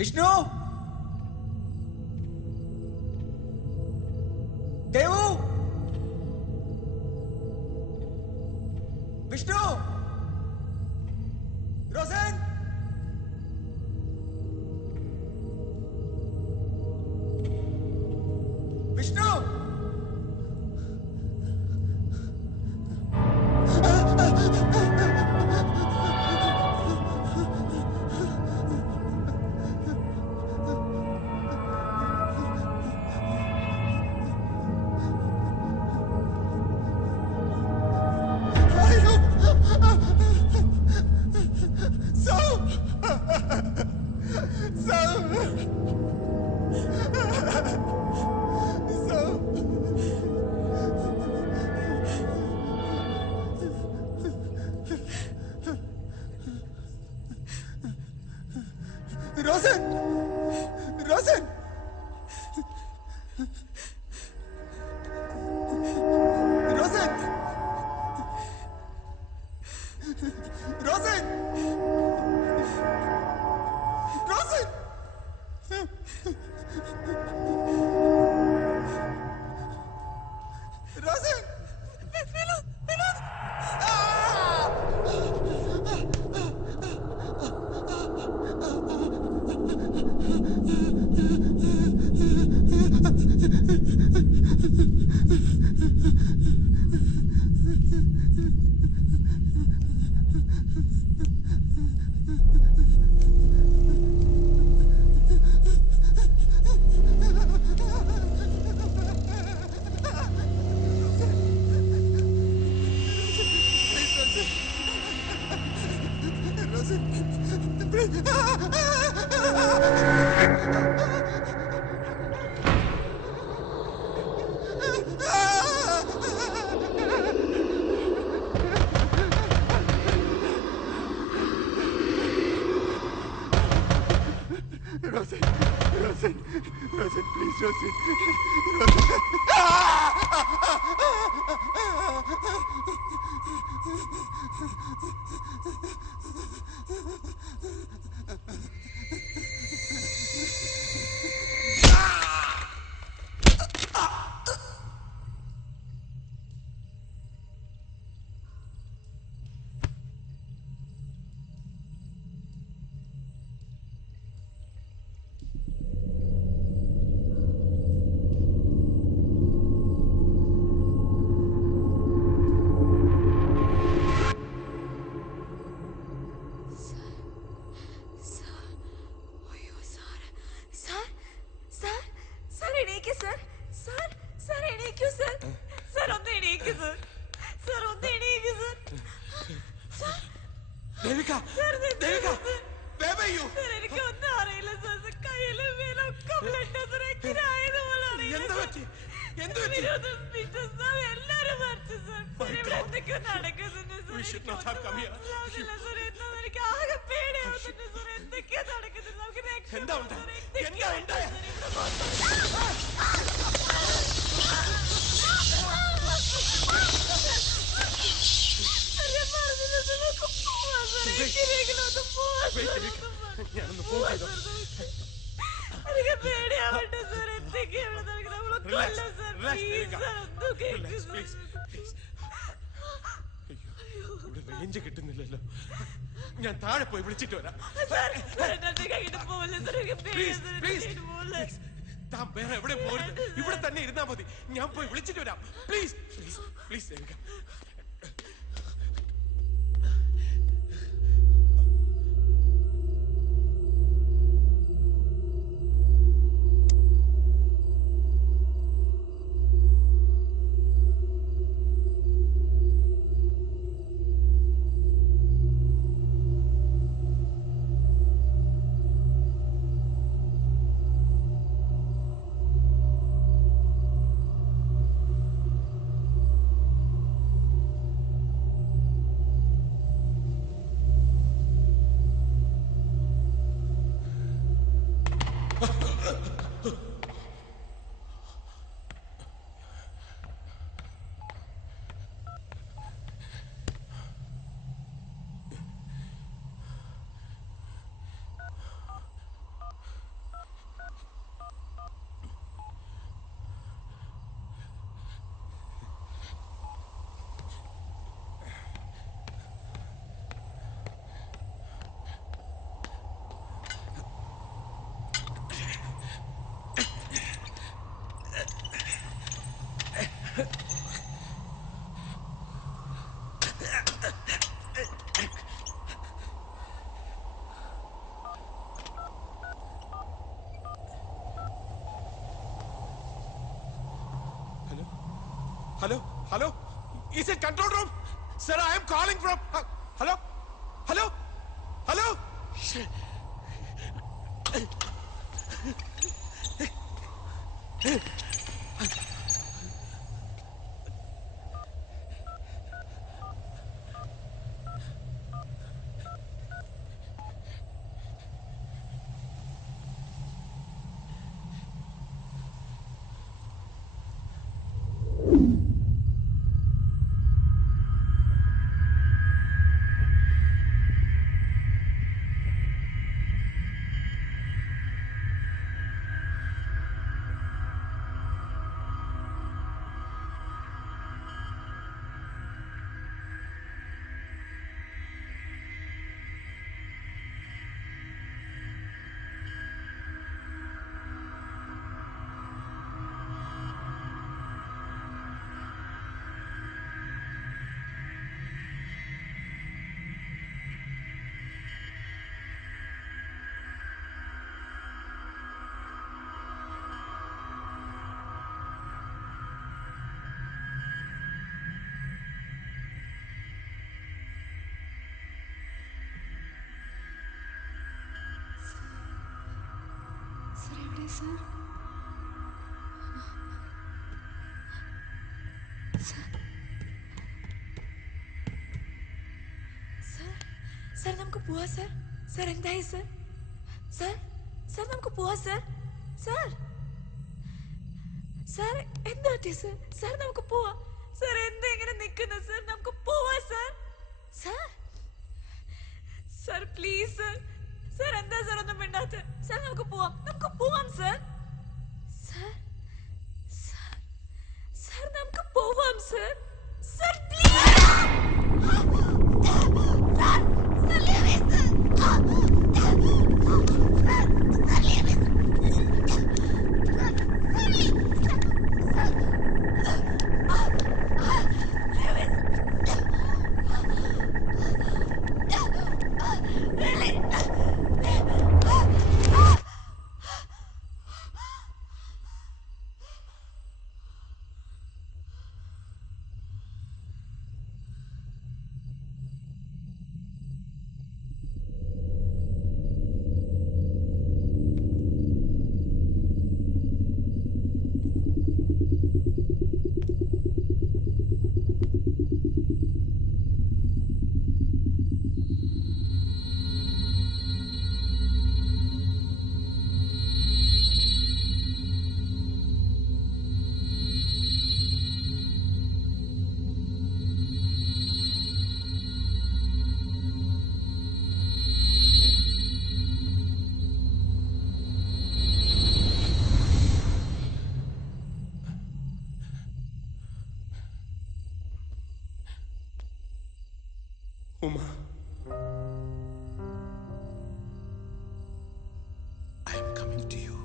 Vishnu, Devu, Vishnu, Rosen, Vishnu. Rosen! Rosen! Rosen! Rosen! Rosen! Rosen! Vinod! Rosen! Devika Devika where were you? എന്താ പറ്റി എന്ത് പറ്റി We should not have come here. എന്താ ഉണ്ടായ എന്താ ഉണ്ടായ ഞാനൊന്ന് ഫോൺ ചെയ്തോ റേഞ്ച് കിട്ടുന്നില്ലല്ലോ ഞാൻ താഴെ പോയി വിളിച്ചിട്ട് വരാം താൻ വേറെ എവിടെ പോരുത് ഇവിടെ തന്നെ ഇരുന്നാ മതി ഞാൻ പോയി വിളിച്ചിട്ട് വരാം please please please Devika Hello? Hello? Is it control room? Sir, I am calling from... Hello? Hello? Hello? Sir? Sir, നമുക്ക് പോവാ സർ. സർ എന്തായി സർ? സർ, സർ നമുക്ക് പോവാ സർ. സർ, സാർ എന്താ പറ്റി സാർ? സാർ നമുക്ക് പോവാം. സാർ എന്താ ഇങ്ങനെ നിൽക്കുന്നത് സാർ? നമുക്ക് പോവാം sir. Sir sir please sir. Sir എന്താ സാർ ഒന്നും മിണ്ടാത്ത? സാർ നമുക്ക് പോവാം. നമുക്ക് പോവാം സാർ. സാർ സാർ സാർ നമുക്ക് പോവാം sir. Sir please. Uma, I am coming to you.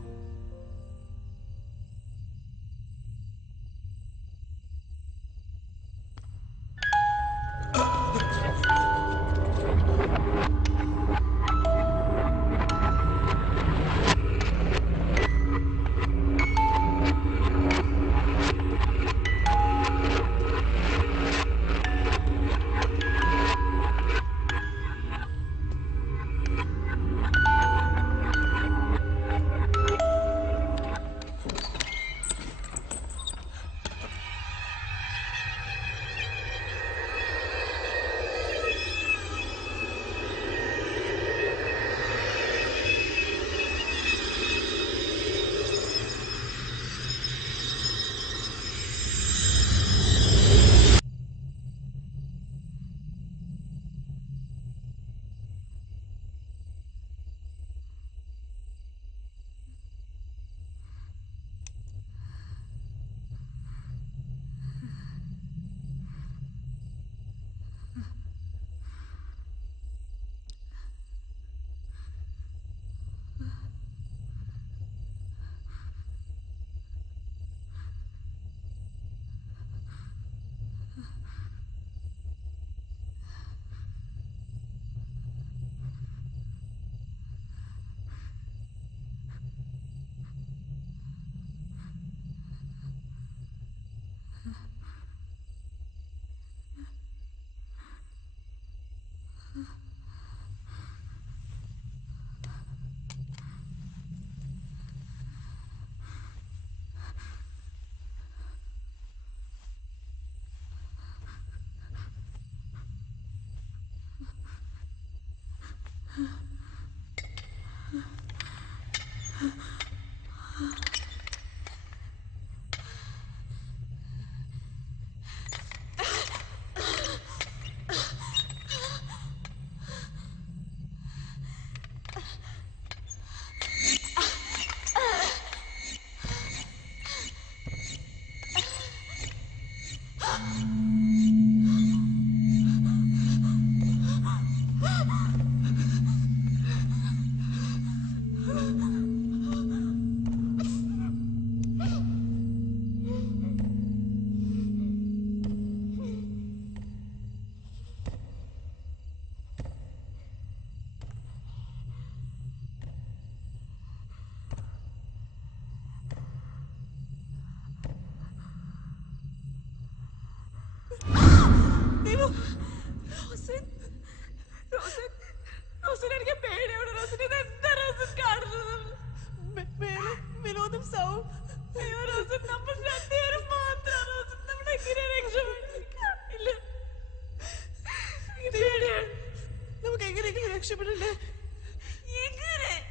രക്ഷപ്പെടണ്ടേ?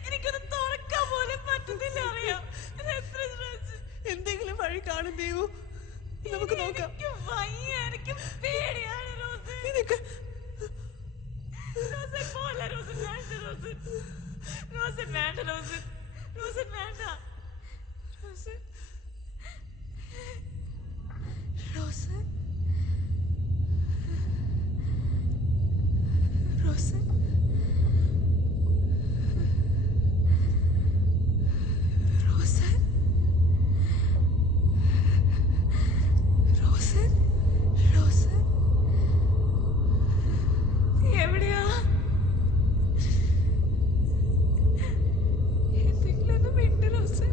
എനിക്കൊന്ന് തുറക്കാൻ പോലും പറ്റുന്നില്ല. അറിയാം എന്തെങ്കിലും വഴി പേടിയാണ് റോസൻ. റോസൻ പോലെ റോസൻ വേണ്ട റോസൻ. റോസൻ വേണ്ട റോസൻ. റോസൻ വേണ്ട. റോസൻ. റോസൻ. റോസൻ. റോസൻ. റോസൻ. റോസൻ. നീ എവിടെയാ? എന്തെങ്കിലും ഒന്ന് മിണ്ട് റോസൻ.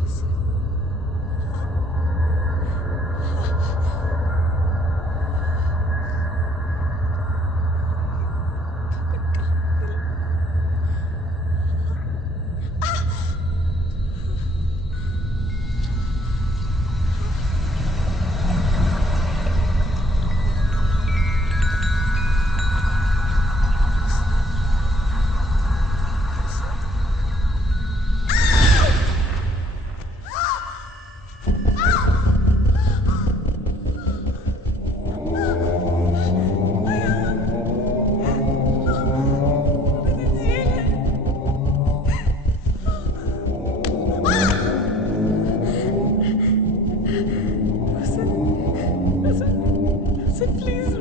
റോസൻ. Listen, please.